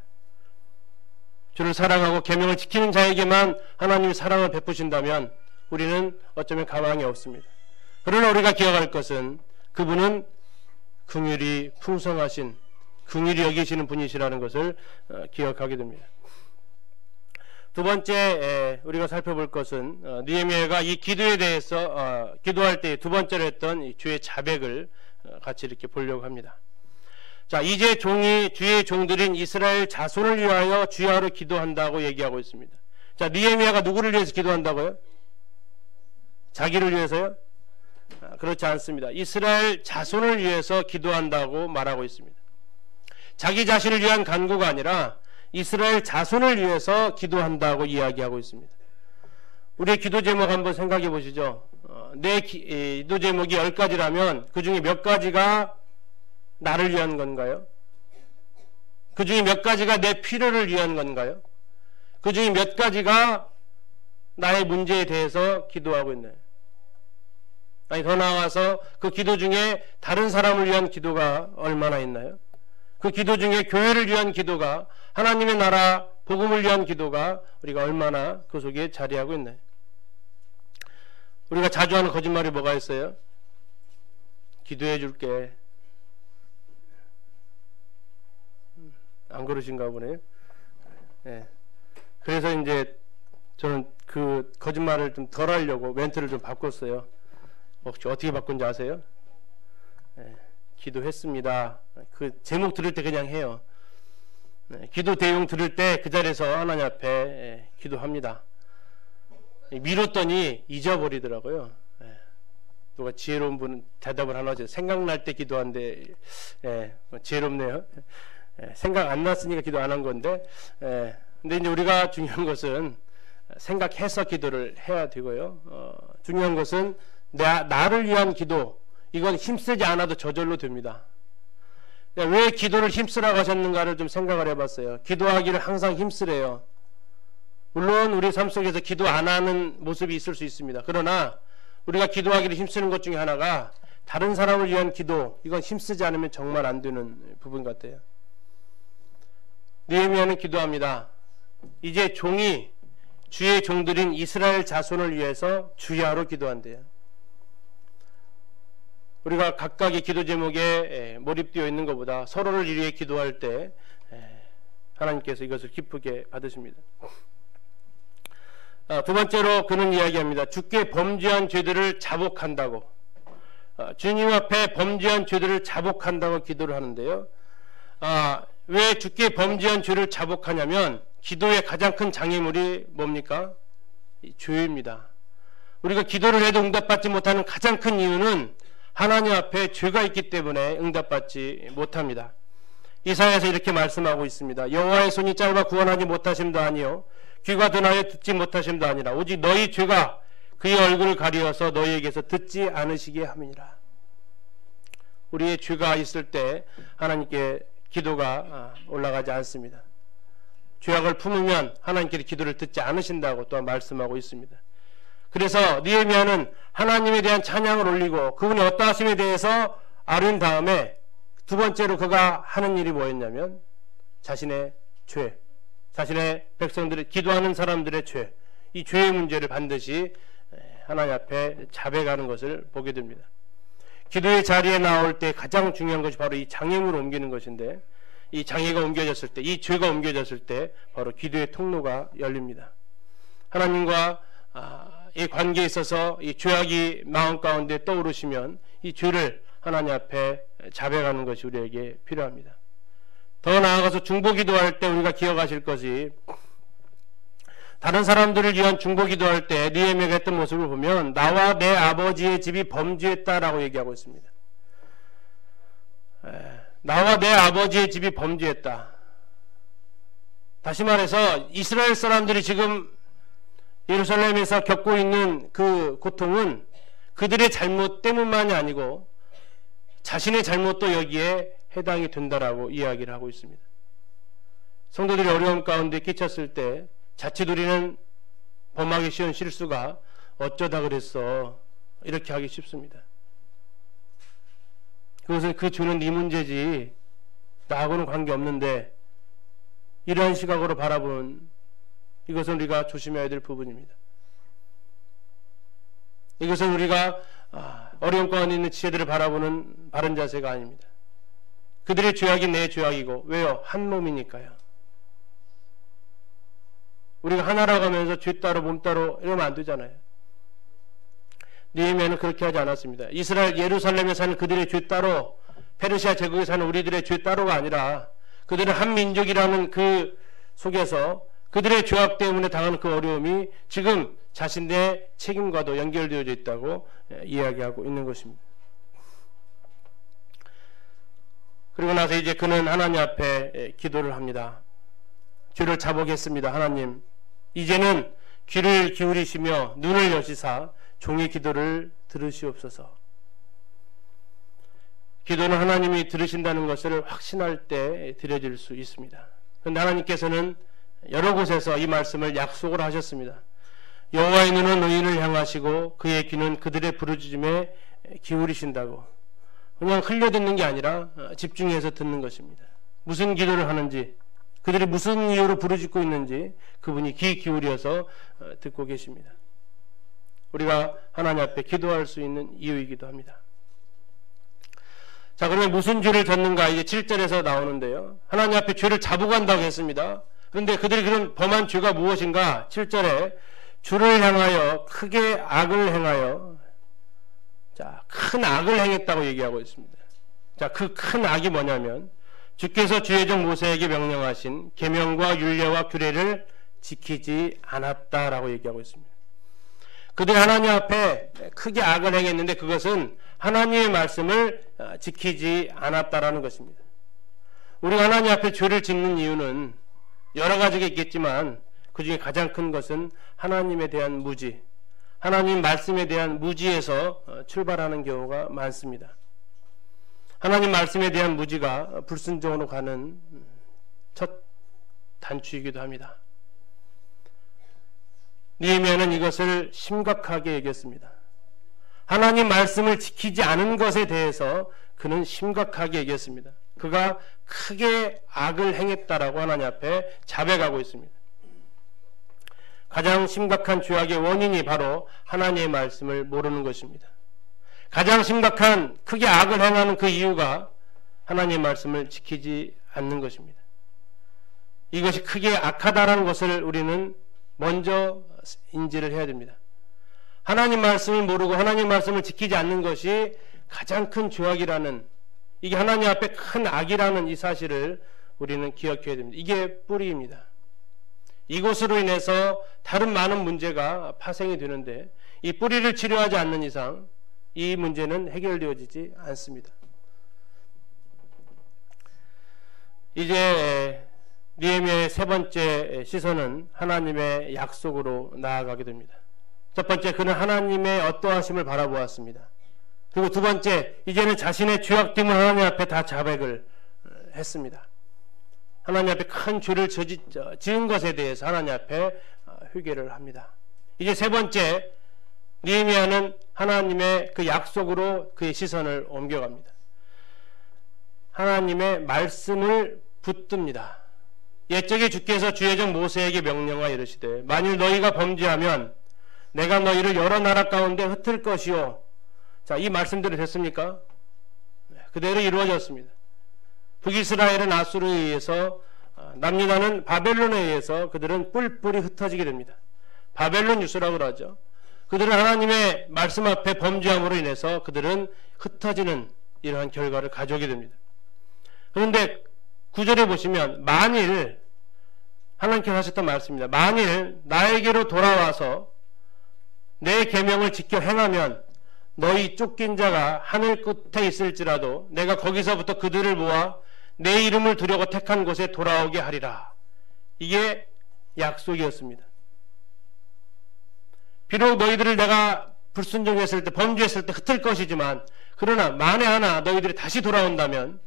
주를 사랑하고 계명을 지키는 자에게만 하나님이 사랑을 베푸신다면 우리는 어쩌면 가망이 없습니다. 그러나 우리가 기억할 것은 그분은 긍휼이 풍성하신, 긍휼히 여기시는 분이시라는 것을 기억하게 됩니다. 두 번째 우리가 살펴볼 것은 느헤미야가 이 기도에 대해서 기도할 때 두 번째로 했던 이 주의 자백을 같이 이렇게 보려고 합니다. 자, 이제 주의 종들인 이스라엘 자손을 위하여 주야로 기도한다고 얘기하고 있습니다. 자, 느헤미야가 누구를 위해서 기도한다고요? 자기를 위해서요? 그렇지 않습니다. 이스라엘 자손을 위해서 기도한다고 말하고 있습니다. 자기 자신을 위한 간구가 아니라 이스라엘 자손을 위해서 기도한다고 이야기하고 있습니다. 우리의 기도 제목 한번 생각해 보시죠. 내 기도 제목이 10가지라면 그 중에 몇 가지가 나를 위한 건가요? 그 중에 몇 가지가 내 필요를 위한 건가요? 그 중에 몇 가지가 나의 문제에 대해서 기도하고 있나요? 아니, 더 나아가서 그 기도 중에 다른 사람을 위한 기도가 얼마나 있나요? 그 기도 중에 교회를 위한 기도가, 하나님의 나라 복음을 위한 기도가 우리가 얼마나 그 속에 자리하고 있나요? 우리가 자주 하는 거짓말이 뭐가 있어요? 기도해 줄게. 안 그러신가 보네요. 네. 그래서 이제 저는 그 거짓말을 좀 덜 하려고 멘트를 좀 바꿨어요. 혹시 어떻게 바꾼지 아세요? 네. 기도했습니다. 그 제목 들을 때 그냥 해요. 네. 기도 내용 들을 때 그 자리에서 하나님 앞에 기도합니다. 미뤘더니 잊어버리더라고요. 누가 지혜로운 분은 대답을 하나 하죠. 생각날 때 기도한데, 지혜롭네요. 생각 안 났으니까 기도 안 한 건데, 근데 이제 우리가 중요한 것은 생각해서 기도를 해야 되고요. 중요한 것은 나를 위한 기도, 이건 힘쓰지 않아도 저절로 됩니다. 왜 기도를 힘쓰라고 하셨는가를 좀 생각을 해봤어요. 기도하기를 항상 힘쓰래요. 물론 우리 삶 속에서 기도 안 하는 모습이 있을 수 있습니다. 그러나 우리가 기도하기를 힘쓰는 것 중에 하나가 다른 사람을 위한 기도, 이건 힘쓰지 않으면 정말 안 되는 부분 같아요. 느헤미야는 기도합니다. 이제 종이 주의 종들인 이스라엘 자손을 위해서 주야로 기도한대요. 우리가 각각의 기도 제목에 몰입되어 있는 것보다 서로를 위해 기도할 때 하나님께서 이것을 기쁘게 받으십니다. 두 번째로 그는 이야기합니다. 주께 범죄한 죄들을 자복한다고. 주님 앞에 범죄한 죄들을 자복한다고 기도를 하는데요. 왜 주께 범죄한 죄를 자복하냐면 기도의 가장 큰 장애물이 뭡니까? 죄입니다. 우리가 기도를 해도 응답받지 못하는 가장 큰 이유는 하나님 앞에 죄가 있기 때문에 응답받지 못합니다. 이사야에서 이렇게 말씀하고 있습니다. 여호와의 손이 짧아 구원하지 못하심도 아니요 귀가 둔하여 듣지 못하심도 아니라 오직 너희 죄가 그의 얼굴을 가리어서 너희에게서 듣지 않으시게 함이니라. 우리의 죄가 있을 때 하나님께 기도가 올라가지 않습니다. 죄악을 품으면 하나님께서 기도를 듣지 않으신다고 또한 말씀하고 있습니다. 그래서 느헤미야는 하나님에 대한 찬양을 올리고 그분이 어떠하심에 대해서 아는 다음에 두 번째로 그가 하는 일이 뭐였냐면 자신의 죄, 자신의 백성들의 기도하는 사람들의 죄, 이 죄의 문제를 반드시 하나님 앞에 자백하는 것을 보게 됩니다. 기도의 자리에 나올 때 가장 중요한 것이 바로 이 장애물을 옮기는 것인데 이 장애가 옮겨졌을 때, 이 죄가 옮겨졌을 때 바로 기도의 통로가 열립니다. 하나님과 이 관계에 있어서 이 죄악이 마음 가운데 떠오르시면 이 죄를 하나님 앞에 자백하는 것이 우리에게 필요합니다. 더 나아가서 중보기도할 때 우리가 기억하실 것이 다른 사람들을 위한 중보기도할 때 느헤미야가 했던 모습을 보면 나와 내 아버지의 집이 범죄했다라고 얘기하고 있습니다. 나와 내 아버지의 집이 범죄했다. 다시 말해서 이스라엘 사람들이 지금 예루살렘에서 겪고 있는 그 고통은 그들의 잘못 때문만이 아니고 자신의 잘못도 여기에 해당이 된다라고 이야기를 하고 있습니다. 성도들이 어려움 가운데 끼쳤을 때 자칫 우리는 범하기 쉬운 실수가 어쩌다 그랬어 이렇게 하기 쉽습니다. 그것은 그 죄는 네 문제지 나하고는 관계없는데 이러한 시각으로 바라보는 이것은 우리가 조심해야 될 부분입니다. 이것은 우리가 어려움 가운데 있는 지체들을 바라보는 바른 자세가 아닙니다. 그들의 죄악이 내 죄악이고 왜요? 한 몸이니까요. 우리가 하나라고 하면서 죄 따로 몸 따로 이러면 안 되잖아요. 느헤미야는 그렇게 하지 않았습니다. 이스라엘 예루살렘에 사는 그들의 죄 따로 페르시아 제국에 사는 우리들의 죄 따로가 아니라 그들은 한 민족이라는 그 속에서 그들의 죄악 때문에 당하는 그 어려움이 지금 자신의 책임과도 연결되어져 있다고 이야기하고 있는 것입니다. 그리고 나서 이제 그는 하나님 앞에 기도를 합니다. 죄를 자복했습니다. 하나님, 이제는 귀를 기울이시며 눈을 여시사 종의 기도를 들으시옵소서. 기도는 하나님이 들으신다는 것을 확신할 때 드려질 수 있습니다. 그런데 하나님께서는 여러 곳에서 이 말씀을 약속을 하셨습니다. 여호와의 눈은 의인을 향하시고 그의 귀는 그들의 부르짖음에 기울이신다고. 그냥 흘려듣는 게 아니라 집중해서 듣는 것입니다. 무슨 기도를 하는지 그들이 무슨 이유로 부르짖고 있는지 그분이 귀 기울여서 듣고 계십니다. 우리가 하나님 앞에 기도할 수 있는 이유이기도 합니다. 자, 그러면 무슨 죄를 졌는가? 이제 7절에서 나오는데요. 하나님 앞에 죄를 자부 간다고 했습니다. 그런데 그들이 그런 범한 죄가 무엇인가? 7절에 주를 향하여 크게 악을 행하여, 자, 큰 악을 행했다고 얘기하고 있습니다. 자, 그 큰 악이 뭐냐면 주께서 주의 종 모세에게 명령하신 계명과 율례와 규례를 지키지 않았다라고 얘기하고 있습니다. 그들이 하나님 앞에 크게 악을 행했는데 그것은 하나님의 말씀을 지키지 않았다라는 것입니다. 우리가 하나님 앞에 죄를 짓는 이유는 여러 가지가 있겠지만 그 중에 가장 큰 것은 하나님에 대한 무지, 하나님 말씀에 대한 무지에서 출발하는 경우가 많습니다. 하나님 말씀에 대한 무지가 불순종으로 가는 첫 단추이기도 합니다. 느헤미야는 이것을 심각하게 얘기했습니다. 하나님 말씀을 지키지 않은 것에 대해서 그는 심각하게 얘기했습니다. 그가 크게 악을 행했다라고 하나님 앞에 자백하고 있습니다. 가장 심각한 죄악의 원인이 바로 하나님의 말씀을 모르는 것입니다. 가장 심각한 크게 악을 행하는 그 이유가 하나님의 말씀을 지키지 않는 것입니다. 이것이 크게 악하다라는 것을 우리는 먼저 인지를 해야 됩니다. 하나님 말씀을 모르고 하나님 말씀을 지키지 않는 것이 가장 큰 죄악이라는, 이게 하나님 앞에 큰 악이라는 이 사실을 우리는 기억해야 됩니다. 이게 뿌리입니다. 이것으로 인해서 다른 많은 문제가 파생이 되는데 이 뿌리를 치료하지 않는 이상 이 문제는 해결되어지지 않습니다. 이제 느헤미야의 세 번째 시선은 하나님의 약속으로 나아가게 됩니다. 첫 번째, 그는 하나님의 어떠하심을 바라보았습니다. 그리고 두 번째, 이제는 자신의 죄악됨을 하나님 앞에 다 자백을 했습니다. 하나님 앞에 큰 죄를 지은 것에 대해서 하나님 앞에 회개를 합니다. 이제 세 번째, 느헤미야는 하나님의 그 약속으로 그의 시선을 옮겨갑니다. 하나님의 말씀을 붙듭니다. 옛적에 주께서 주의 종 모세에게 명령하여 이르시되 만일 너희가 범죄하면 내가 너희를 여러 나라 가운데 흩을 것이요. 자, 이 말씀대로 됐습니까? 그대로 이루어졌습니다. 북이스라엘은 아수르에 의해서, 남유다는 바벨론에 의해서 그들은 뿔뿔이 흩어지게 됩니다. 바벨론 유수라고 그러죠. 그들은 하나님의 말씀 앞에 범죄함으로 인해서 그들은 흩어지는 이러한 결과를 가져오게 됩니다. 그런데 9절에 보시면 만일, 하나님께서 하셨던 말씀입니다. 만일 나에게로 돌아와서 내 계명을 지켜 행하면 너희 쫓긴 자가 하늘 끝에 있을지라도 내가 거기서부터 그들을 모아 내 이름을 두려고 택한 곳에 돌아오게 하리라. 이게 약속이었습니다. 비록 너희들을 내가 불순종했을 때, 범죄했을 때 흩을 것이지만, 그러나 만에 하나 너희들이 다시 돌아온다면,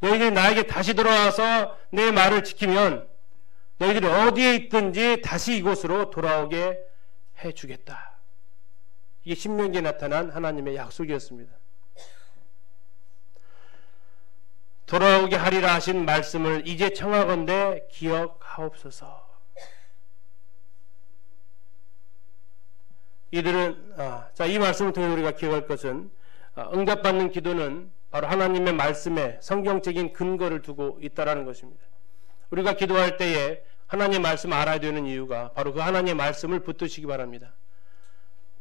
너희들이 나에게 다시 돌아와서 내 말을 지키면 너희들이 어디에 있든지 다시 이곳으로 돌아오게 해주겠다. 이게 신명기에 나타난 하나님의 약속이었습니다. 돌아오게 하리라 하신 말씀을 이제 청하건대 기억하옵소서. 이들은 이 말씀을 통해 우리가 기억할 것은 응답받는 기도는 바로 하나님의 말씀에 성경적인 근거를 두고 있다라는 것입니다. 우리가 기도할 때에 하나님의 말씀을 알아야 되는 이유가 바로 그 하나님의 말씀을 붙드시기 바랍니다.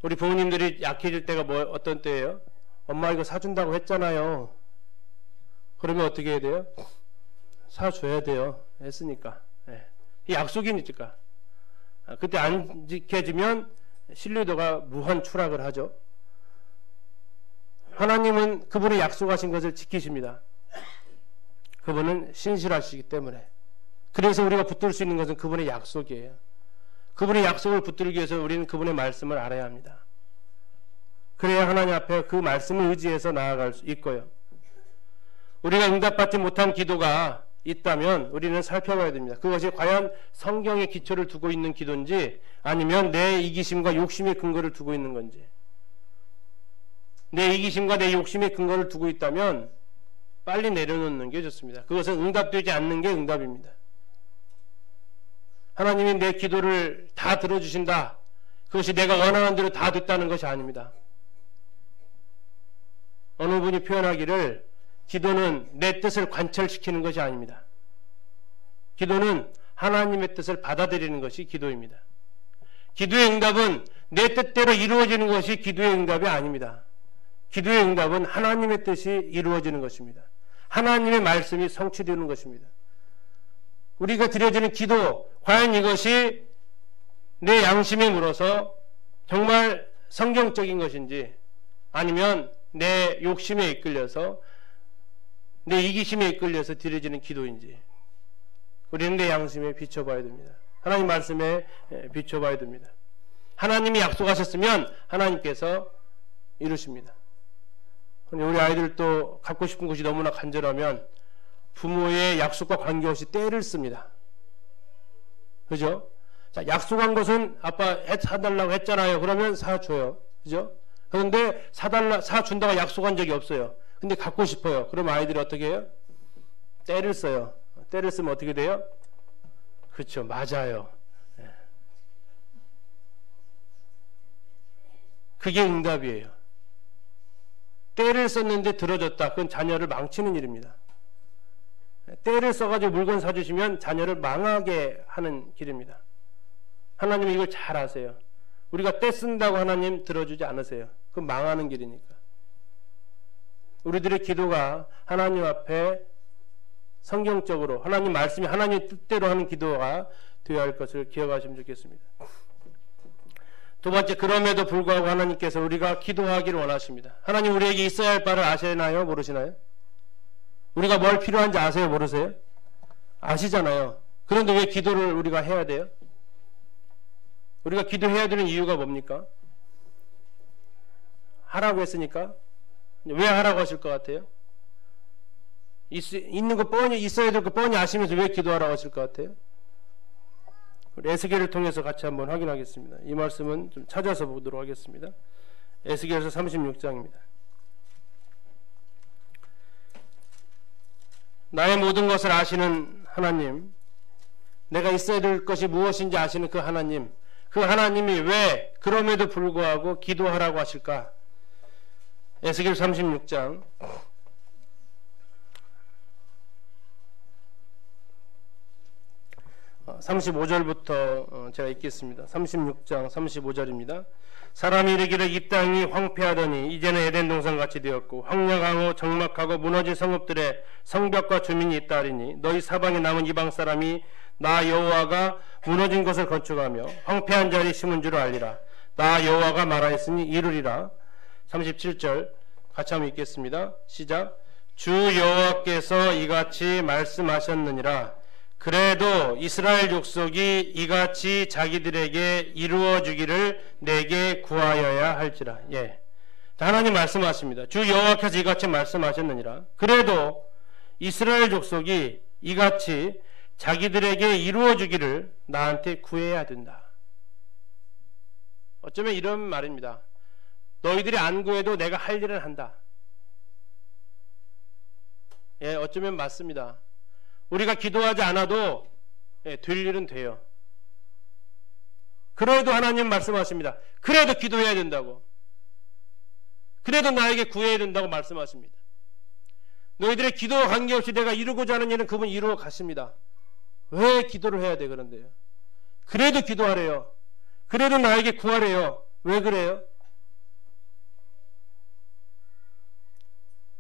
우리 부모님들이 약해질 때가 어떤 때예요? 엄마 이거 사준다고 했잖아요. 그러면 어떻게 해야 돼요? 사줘야 돼요. 했으니까. 네. 이 약속이니까. 그때 안 지켜지면 신뢰도가 무한 추락을 하죠. 하나님은 그분의 약속하신 것을 지키십니다. 그분은 신실하시기 때문에. 그래서 우리가 붙들 수 있는 것은 그분의 약속이에요. 그분의 약속을 붙들기 위해서 우리는 그분의 말씀을 알아야 합니다. 그래야 하나님 앞에 그 말씀을 의지해서 나아갈 수 있고요. 우리가 응답받지 못한 기도가 있다면 우리는 살펴봐야 됩니다. 그것이 과연 성경의 기초를 두고 있는 기도인지 아니면 내 이기심과 욕심의 근거를 두고 있는 건지. 내 이기심과 내 욕심의 근거를 두고 있다면 빨리 내려놓는 게 좋습니다. 그것은 응답되지 않는 게 응답입니다. 하나님이 내 기도를 다 들어주신다. 그것이 내가 원하는 대로 다 됐다는 것이 아닙니다. 어느 분이 표현하기를 기도는 내 뜻을 관철시키는 것이 아닙니다. 기도는 하나님의 뜻을 받아들이는 것이 기도입니다. 기도의 응답은 내 뜻대로 이루어지는 것이 기도의 응답이 아닙니다. 기도의 응답은 하나님의 뜻이 이루어지는 것입니다. 하나님의 말씀이 성취되는 것입니다. 우리가 드려지는 기도, 과연 이것이 내 양심에 물어서 정말 성경적인 것인지 아니면 내 욕심에 이끌려서 내 이기심에 이끌려서 드려지는 기도인지 우리는 내 양심에 비춰봐야 됩니다. 하나님 말씀에 비춰봐야 됩니다. 하나님이 약속하셨으면 하나님께서 이루십니다. 우리 아이들도 갖고 싶은 것이 너무나 간절하면 부모의 약속과 관계없이 떼를 씁니다. 그죠? 자, 약속한 것은 아빠 사달라고 했잖아요. 그러면 사줘요. 그죠? 그런데 사준다고 약속한 적이 없어요. 근데 갖고 싶어요. 그럼 아이들이 어떻게 해요? 떼를 써요. 떼를 쓰면 어떻게 돼요? 그렇죠. 맞아요. 그게 응답이에요. 떼를 썼는데 들어줬다. 그건 자녀를 망치는 일입니다. 떼를 써가지고 물건 사주시면 자녀를 망하게 하는 길입니다. 하나님은 이걸 잘 아세요. 우리가 떼 쓴다고 하나님 들어주지 않으세요. 그건 망하는 길이니까. 우리들의 기도가 하나님 앞에 성경적으로 하나님 말씀이 하나님 뜻대로 하는 기도가 되어야 할 것을 기억하시면 좋겠습니다. 두 번째, 그럼에도 불구하고 하나님께서 우리가 기도하기를 원하십니다. 하나님 우리에게 있어야 할 바를 아시나요? 모르시나요? 우리가 뭘 필요한지 아세요? 모르세요? 아시잖아요. 그런데 왜 기도를 우리가 해야 돼요? 우리가 기도해야 되는 이유가 뭡니까? 하라고 했으니까? 왜 하라고 하실 것 같아요? 있는 거 뻔히 있어야 될 거 뻔히 아시면서 왜 기도하라고 하실 것 같아요? 우리 에스겔을 통해서 같이 한번 확인하겠습니다. 이 말씀은 좀 찾아서 보도록 하겠습니다. 에스겔서 36장입니다. 나의 모든 것을 아시는 하나님, 내가 있어야 될 것이 무엇인지 아시는 그 하나님, 그 하나님이 왜 그럼에도 불구하고 기도하라고 하실까? 에스겔 36장 35절부터 제가 읽겠습니다. 36장 35절입니다. 사람이 이르기를 이 땅이 황폐하더니 이제는 에덴 동산같이 되었고 황량하고 적막하고 무너진 성읍들의 성벽과 주민이 있다 하리니 너희 사방에 남은 이방 사람이 나 여호와가 무너진 것을 건축하며 황폐한 자리에 심은 줄 알리라. 나 여호와가 말하였으니 이루리라. 37절 같이 한번 읽겠습니다. 시작. 주 여호와께서 이같이 말씀하셨느니라. 그래도 이스라엘 족속이 이같이 자기들에게 이루어 주기를 내게 구하여야 할지라. 예. 하나님 말씀하십니다. 주 여호와께서 이같이 말씀하셨느니라. 그래도 이스라엘 족속이 이같이 자기들에게 이루어 주기를 나한테 구해야 된다. 어쩌면 이런 말입니다. 너희들이 안 구해도 내가 할 일은 한다. 예, 어쩌면 맞습니다. 우리가 기도하지 않아도 될 일은 돼요. 그래도 하나님 말씀하십니다. 그래도 기도해야 된다고. 그래도 나에게 구해야 된다고 말씀하십니다. 너희들의 기도와 관계없이 내가 이루고자 하는 일은 그분 이루어 가십니다. 왜 기도를 해야 돼 그런데요? 그래도 기도하래요. 그래도 나에게 구하래요. 왜 그래요?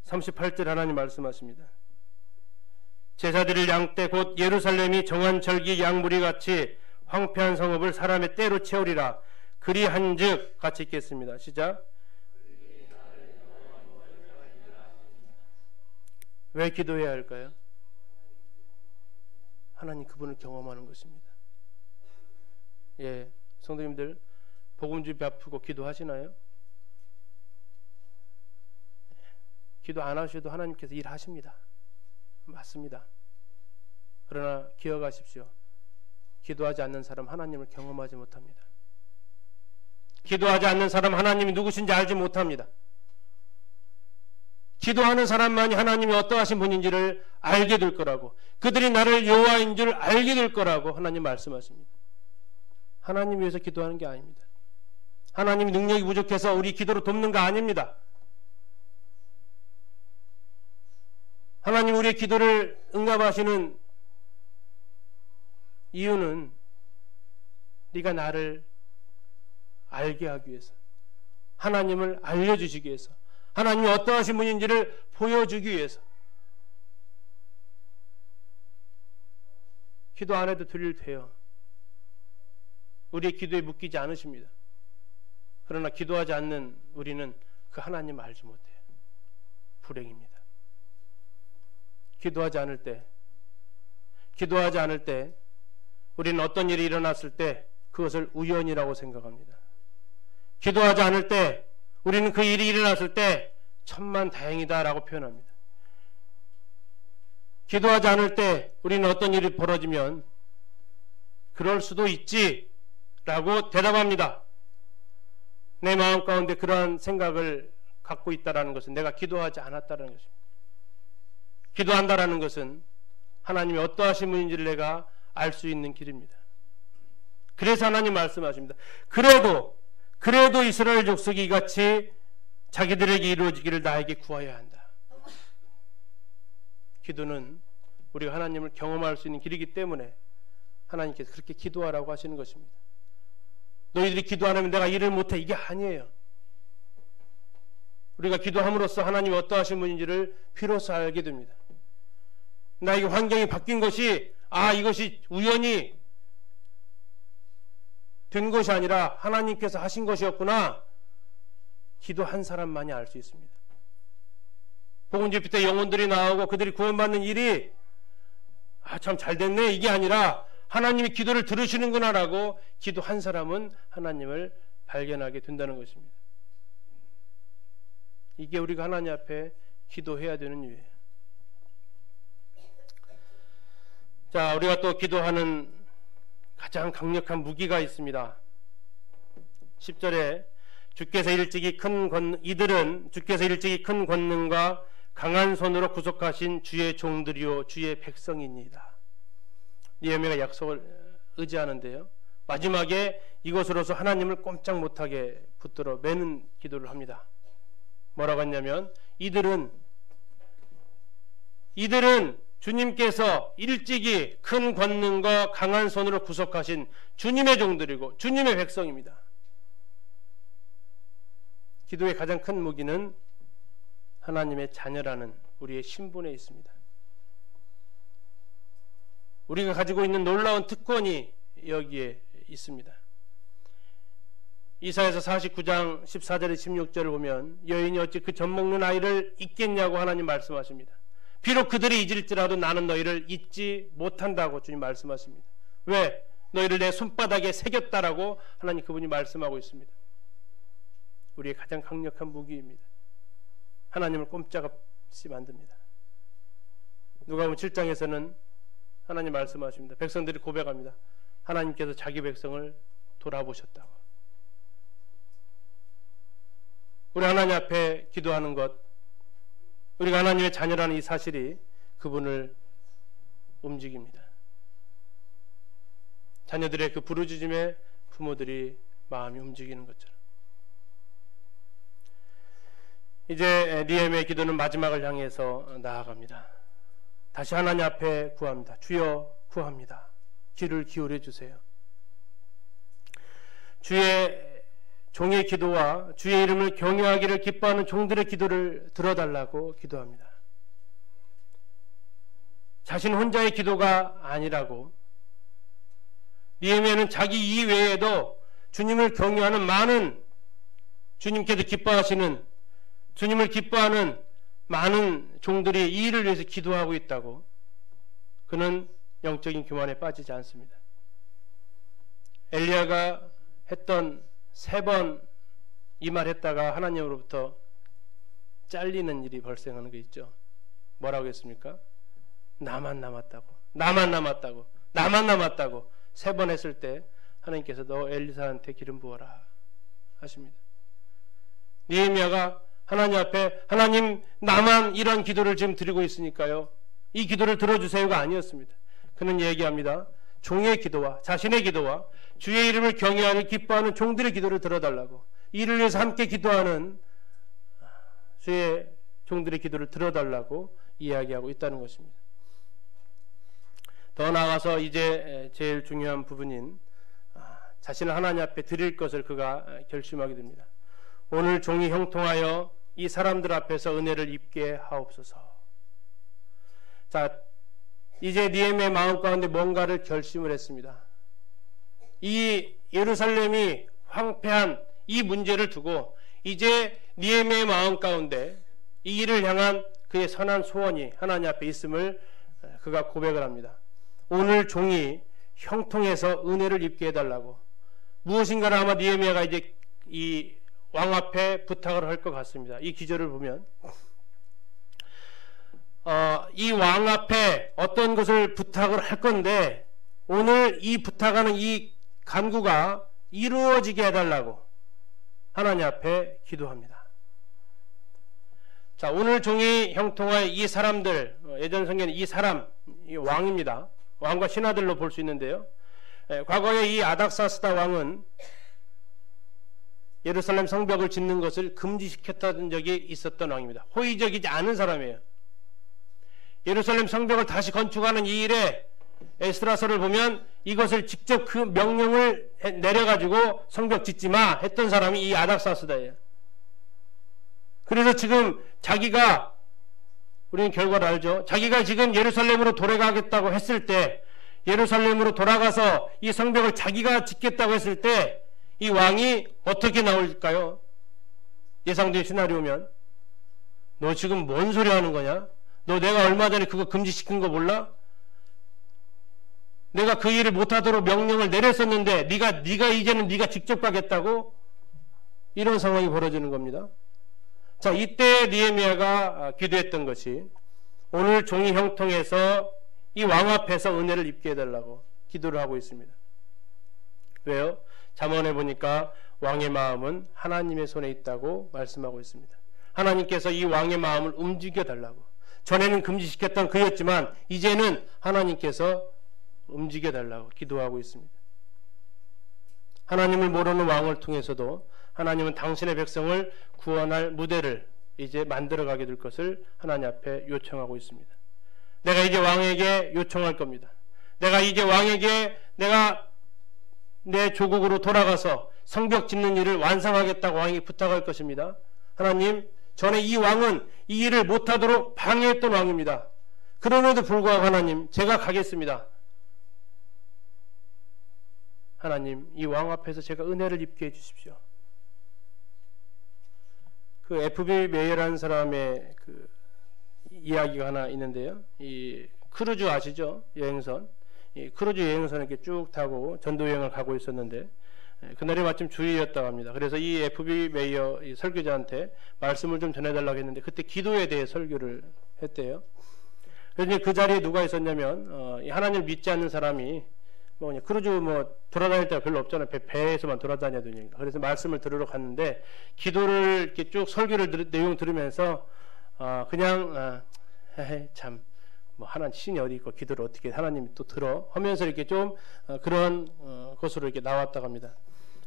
38절 하나님 말씀하십니다. 제사드릴 양떼 곧 예루살렘이 정한 절기 양무리 같이 황폐한 성읍을 사람의 때로 채우리라. 그리한즉 같이 읽겠습니다. 시작. 왜 기도해야 할까요? 하나님 그분을 경험하는 것입니다. 예, 성도님들 복음주의 아프고 기도하시나요? 기도 안 하셔도 하나님께서 일하십니다. 맞습니다. 그러나 기억하십시오. 기도하지 않는 사람 하나님을 경험하지 못합니다. 기도하지 않는 사람 하나님이 누구신지 알지 못합니다. 기도하는 사람만이 하나님이 어떠하신 분인지를 알게 될 거라고. 그들이 나를 여호와인 줄 알게 될 거라고 하나님 말씀하십니다. 하나님 위해서 기도하는 게 아닙니다. 하나님이 능력이 부족해서 우리 기도를 돕는 거 아닙니다. 하나님 우리의 기도를 응답하시는 이유는 네가 나를 알게 하기 위해서, 하나님을 알려주시기 위해서, 하나님이 어떠하신 분인지를 보여주기 위해서. 기도 안 해도 들릴 테요. 우리의 기도에 묶이지 않으십니다. 그러나 기도하지 않는 우리는 그 하나님을 알지 못해요. 불행입니다. 기도하지 않을 때 우리는 어떤 일이 일어났을 때 그것을 우연이라고 생각합니다. 기도하지 않을 때 우리는 그 일이 일어났을 때 천만다행이다라고 표현합니다. 기도하지 않을 때 우리는 어떤 일이 벌어지면 그럴 수도 있지라고 대답합니다. 내 마음 가운데 그러한 생각을 갖고 있다는 것은 내가 기도하지 않았다는 것입니다. 기도한다라는 것은 하나님이 어떠하신 분인지를 내가 알 수 있는 길입니다. 그래서 하나님 말씀하십니다. 그래도 이스라엘 족속이 이같이 자기들에게 이루어지기를 나에게 구하여야 한다. 기도는 우리가 하나님을 경험할 수 있는 길이기 때문에 하나님께서 그렇게 기도하라고 하시는 것입니다. 너희들이 기도 안 하면 내가 일을 못해, 이게 아니에요. 우리가 기도함으로써 하나님이 어떠하신 분인지를 비로소 알게 됩니다. 나에게 환경이 바뀐 것이 이것이 우연히 된 것이 아니라 하나님께서 하신 것이었구나. 기도한 사람만이 알 수 있습니다. 복음 집회 때 영혼들이 나오고 그들이 구원받는 일이 참 잘됐네, 이게 아니라 하나님이 기도를 들으시는구나라고 기도한 사람은 하나님을 발견하게 된다는 것입니다. 이게 우리가 하나님 앞에 기도해야 되는 이유예요. 자, 우리가 또 기도하는 가장 강력한 무기가 있습니다. 10절에 이들은 주께서 일찍이 큰 권능과 강한 손으로 구속하신 주의 종들이요 주의 백성입니다. 느헤미야가 약속을 의지하는데요, 마지막에 이것으로서 하나님을 꼼짝 못하게 붙들어 매는 기도를 합니다. 뭐라고 했냐면 이들은 주님께서 일찍이 큰 권능과 강한 손으로 구속하신 주님의 종들이고 주님의 백성입니다. 기도의 가장 큰 무기는 하나님의 자녀라는 우리의 신분에 있습니다. 우리가 가지고 있는 놀라운 특권이 여기에 있습니다. 이사야서 49장 14절에 16절을 보면 여인이 어찌 그 젖 먹는 아이를 잊겠냐고 하나님 말씀하십니다. 비록 그들이 잊을지라도 나는 너희를 잊지 못한다고 주님 말씀하십니다. 왜? 너희를 내 손바닥에 새겼다라고 하나님 그분이 말씀하고 있습니다. 우리의 가장 강력한 무기입니다. 하나님을 꼼짝없이 만듭니다. 누가복음 7장에서는 하나님 말씀하십니다. 백성들이 고백합니다. 하나님께서 자기 백성을 돌아보셨다고. 우리 하나님 앞에 기도하는 것, 우리가 하나님의 자녀라는 이 사실이 그분을 움직입니다. 자녀들의 그 부르짖음에 부모들이 마음이 움직이는 것처럼. 이제 느헤미야의 기도는 마지막을 향해서 나아갑니다. 다시 하나님 앞에 구합니다. 주여 구합니다. 귀를 기울여 주세요. 주의 종의 기도와 주의 이름을 경외하기를 기뻐하는 종들의 기도를 들어달라고 기도합니다. 자신 혼자의 기도가 아니라고, 느헤미야는 자기 이외에도 주님을 경외하는 많은, 주님께서 기뻐하시는, 주님을 기뻐하는 많은 종들이 이 일을 위해서 기도하고 있다고, 그는 영적인 교만에 빠지지 않습니다. 엘리야가 했던 3번 이 말 했다가 하나님으로부터 잘리는 일이 발생하는 게 있죠. 뭐라고 했습니까? 나만 남았다고 3번 했을 때 하나님께서 너 엘리사한테 기름 부어라 하십니다. 느헤미야가 하나님 앞에, 하나님 나만 이런 기도를 지금 드리고 있으니까요, 이 기도를 들어주세요가 아니었습니다. 그는 얘기합니다. 종의 기도와 자신의 기도와 주의 이름을 경외하는 기뻐하는 종들의 기도를 들어달라고, 이를 위해서 함께 기도하는 주의 종들의 기도를 들어달라고 이야기하고 있다는 것입니다. 더 나아가서 이제 제일 중요한 부분인 자신을 하나님 앞에 드릴 것을 그가 결심하게 됩니다. 오늘 종이 형통하여 이 사람들 앞에서 은혜를 입게 하옵소서. 자, 이제 느헤미야의 마음 가운데 뭔가를 결심을 했습니다. 이 예루살렘이 황폐한 이 문제를 두고 이제 느헤미야의 마음 가운데 이 일을 향한 그의 선한 소원이 하나님 앞에 있음을 그가 고백을 합니다. 오늘 종이 형통해서 은혜를 입게 해달라고, 무엇인가를 아마 느헤미야가 이제 이 왕 앞에 부탁을 할 것 같습니다. 이 기절을 보면 이 왕 앞에 어떤 것을 부탁을 할 건데, 오늘 이 부탁하는 이 간구가 이루어지게 해달라고 하나님 앞에 기도합니다. 자, 오늘 종이 형통하여 이 사람들, 예전 성경에 이 사람, 이 왕입니다. 왕과 신하들로 볼 수 있는데요. 과거에 이 아닥사스다 왕은 예루살렘 성벽을 짓는 것을 금지시켰다는 적이 있었던 왕입니다. 호의적이지 않은 사람이에요. 예루살렘 성벽을 다시 건축하는 이 일에 에스라서를 보면 이것을 직접 그 명령을 내려가지고 성벽 짓지 마 했던 사람이 이 아닥사스다예요. 그래서 지금 자기가, 우리는 결과를 알죠. 자기가 지금 예루살렘으로 돌아가겠다고 했을 때, 예루살렘으로 돌아가서 이 성벽을 자기가 짓겠다고 했을 때 이 왕이 어떻게 나올까요? 예상된 시나리오면, 너 지금 뭔 소리 하는 거냐? 너 내가 얼마 전에 그거 금지시킨 거 몰라? 내가 그 일을 못하도록 명령을 내렸었는데 네가 이제는 네가 직접 가겠다고? 이런 상황이 벌어지는 겁니다. 자, 이때 느헤미야가 기도했던 것이 오늘 종이 형통해서 이 왕 앞에서 은혜를 입게 해달라고 기도를 하고 있습니다. 왜요? 잠언에 보니까 왕의 마음은 하나님의 손에 있다고 말씀하고 있습니다. 하나님께서 이 왕의 마음을 움직여 달라고. 전에는 금지시켰던 그였지만 이제는 하나님께서 움직여 달라고 기도하고 있습니다. 하나님을 모르는 왕을 통해서도 하나님은 당신의 백성을 구원할 무대를 이제 만들어가게 될 것을 하나님 앞에 요청하고 있습니다. 내가 이제 왕에게 요청할 겁니다. 내가 이제 왕에게 내가 내 조국으로 돌아가서 성벽 짓는 일을 완성하겠다고 왕이 부탁할 것입니다. 하나님, 전에 이 왕은 이 일을 못하도록 방해했던 왕입니다. 그럼에도 불구하고 하나님, 제가 가겠습니다. 하나님, 이 왕 앞에서 제가 은혜를 입게 해주십시오. 그 F.B. 메이어라는 사람의 그 이야기가 하나 있는데요. 이 크루즈 아시죠? 여행선. 이 크루즈 여행선을 이렇게 쭉 타고 전도 여행을 가고 있었는데 그날이 마침 주일이었다고 합니다. 그래서 이 F.B. 메이어 이 설교자한테 말씀을 좀 전해달라고 했는데 그때 기도에 대해 설교를 했대요. 그래서 그 자리에 누가 있었냐면 하나님을 믿지 않는 사람이 뭐 그냥 크루즈 뭐 돌아다닐 때가 별로 없잖아요. 배에서만 돌아다녀야 되니까. 그래서 말씀을 들으러 갔는데 기도를 이렇게 쭉 설교를 내용 들으면서 그냥 참 뭐 하나님 신이 어디 있고 기도를 어떻게 하나님이 또 들어 하면서 이렇게 좀 그런 것으로 이렇게 나왔다고 합니다.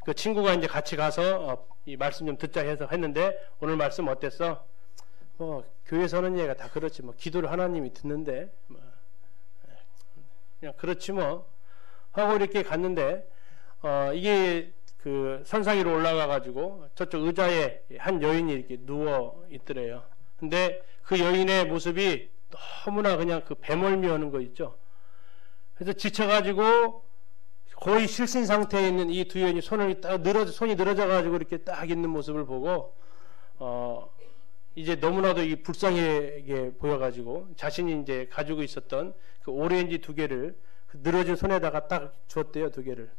그 친구가 이제 같이 가서 이 말씀 좀 듣자 해서 했는데 오늘 말씀 어땠어? 뭐 교회에서는 얘가 다 그렇지 뭐 기도를 하나님이 듣는데 뭐 그냥 그렇지 뭐 하고 이렇게 갔는데 이게 그 선상 위로 올라가 가지고 저쪽 의자에 한 여인이 이렇게 누워 있더래요. 근데 그 여인의 모습이 너무나 그냥 그 배멀미 하는 거 있죠. 그래서 지쳐가지고 거의 실신 상태에 있는 이 두 여인이 손이 늘어져 가지고 이렇게 딱 있는 모습을 보고 이제 너무나도 이 불쌍하게 보여가지고 자신이 이제 가지고 있었던 그 오렌지 두 개를 그 늘어진 손에다가 딱 줬대요, 두 개를.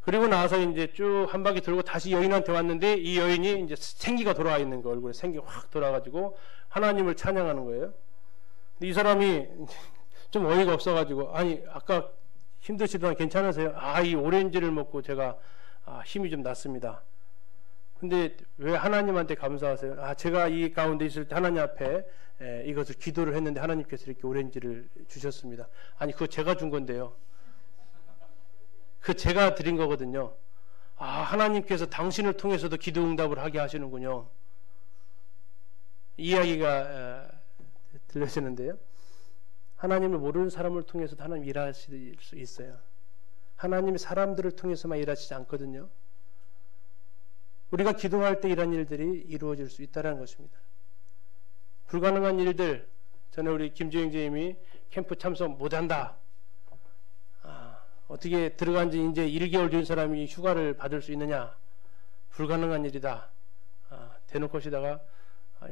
그리고 나서 이제 쭉 한 바퀴 돌고 다시 여인한테 왔는데 이 여인이 이제 생기가 돌아와 있는 거, 얼굴에 생기가 확 돌아가지고 하나님을 찬양하는 거예요. 근데 이 사람이 좀 어이가 없어가지고 아니 아까 힘드시더니 괜찮으세요? 이 오렌지를 먹고 제가 힘이 좀 났습니다. 근데 왜 하나님한테 감사하세요? 아, 제가 이 가운데 있을 때 하나님 앞에 이것을 기도를 했는데 하나님께서 이렇게 오렌지를 주셨습니다. 아니, 그거 제가 준 건데요. 그 제가 드린 거거든요. 아, 하나님께서 당신을 통해서도 기도 응답을 하게 하시는군요. 이야기가 들려지는데요. 하나님을 모르는 사람을 통해서도 하나님 일하실 수 있어요. 하나님이 사람들을 통해서만 일하시지 않거든요. 우리가 기도할 때 이런 일들이 이루어질 수 있다는 것입니다. 불가능한 일들, 전에 우리 김주영 선생님이 캠프 참석 못한다. 어떻게 들어간 지 이제 1개월 된 사람이 휴가를 받을 수 있느냐. 불가능한 일이다. 대놓고 하시다가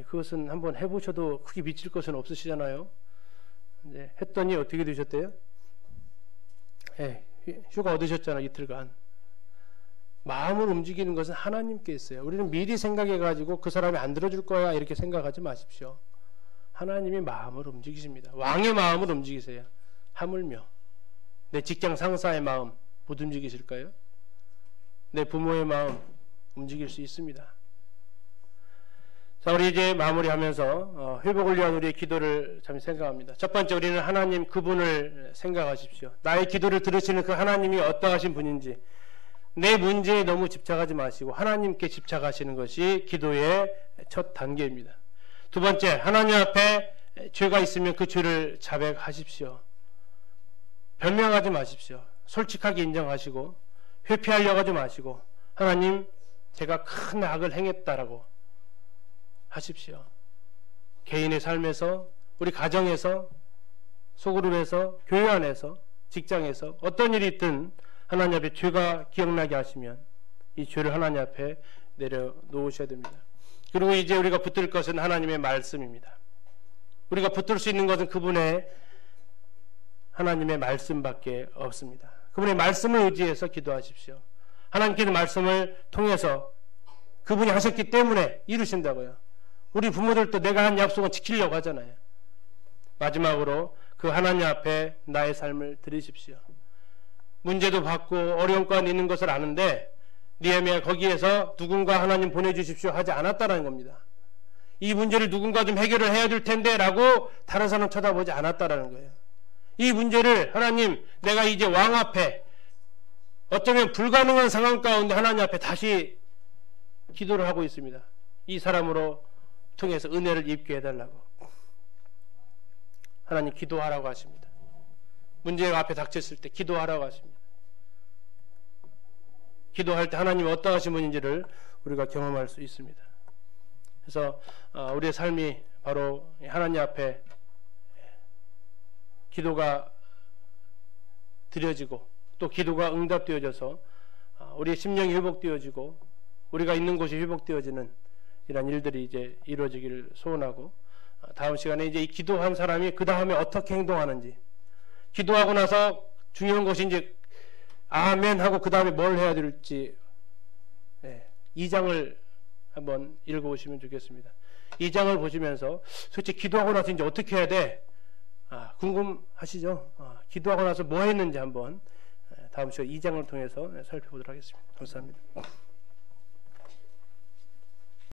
그것은 한번 해보셔도 크게 미칠 것은 없으시잖아요. 이제 했더니 어떻게 되셨대요? 휴가 얻으셨잖아요. 이틀간. 마음을 움직이는 것은 하나님께 있어요. 우리는 미리 생각해가지고 그 사람이 안 들어줄 거야 이렇게 생각하지 마십시오. 하나님이 마음을 움직이십니다. 왕의 마음을 움직이세요. 하물며 내 직장 상사의 마음 못 움직이실까요? 내 부모의 마음 움직일 수 있습니다. 자, 우리 이제 마무리하면서 회복을 위한 우리의 기도를 잠시 생각합니다. 첫 번째, 우리는 하나님 그분을 생각하십시오. 나의 기도를 들으시는 그 하나님이 어떠하신 분인지, 내 문제에 너무 집착하지 마시고 하나님께 집착하시는 것이 기도의 첫 단계입니다. 두 번째, 하나님 앞에 죄가 있으면 그 죄를 자백하십시오. 변명하지 마십시오. 솔직하게 인정하시고 회피하려고 하지 마시고 하나님, 제가 큰 악을 행했다라고 하십시오. 개인의 삶에서, 우리 가정에서, 소그룹에서, 교회 안에서, 직장에서 어떤 일이 있든 하나님 앞에 죄가 기억나게 하시면 이 죄를 하나님 앞에 내려놓으셔야 됩니다. 그리고 이제 우리가 붙들 것은 하나님의 말씀입니다. 우리가 붙들 수 있는 것은 그분의 하나님의 말씀밖에 없습니다. 그분의 말씀을 의지해서 기도하십시오. 하나님께서 말씀을 통해서 그분이 하셨기 때문에 이루신다고요. 우리 부모들도 내가 한 약속은 지키려고 하잖아요. 마지막으로 그 하나님 앞에 나의 삶을 드리십시오. 문제도 받고 어려운 가운데 있는 것을 아는데 느헤미야 거기에서 누군가 하나님 보내주십시오 하지 않았다는 겁니다. 이 문제를 누군가 좀 해결을 해야 될 텐데 라고 다른 사람 쳐다보지 않았다는 거예요. 이 문제를 하나님, 내가 이제 왕 앞에 어쩌면 불가능한 상황 가운데 하나님 앞에 다시 기도를 하고 있습니다. 이 사람으로 통해서 은혜를 입게 해달라고. 하나님 기도하라고 하십니다. 문제가 앞에 닥쳤을 때 기도하라고 하십니다. 기도할 때 하나님이 어떠하신 분인지를 우리가 경험할 수 있습니다. 그래서 우리의 삶이 바로 하나님 앞에 기도가 드려지고 또 기도가 응답되어져서 우리의 심령이 회복되어지고 우리가 있는 곳이 회복되어지는 이런 일들이 이제 이루어지기를 소원하고, 다음 시간에 이제 이 기도한 사람이 그 다음에 어떻게 행동하는지, 기도하고 나서 중요한 것이 이제 아멘 하고 그 다음에 뭘 해야 될지 2장을 한번 읽어보시면 좋겠습니다. 2장을 보시면서 솔직히 기도하고 나서 이제 어떻게 해야 돼? 궁금하시죠? 기도하고 나서 뭐 했는지 한번 다음 시간 2장을 통해서 살펴보도록 하겠습니다. 감사합니다.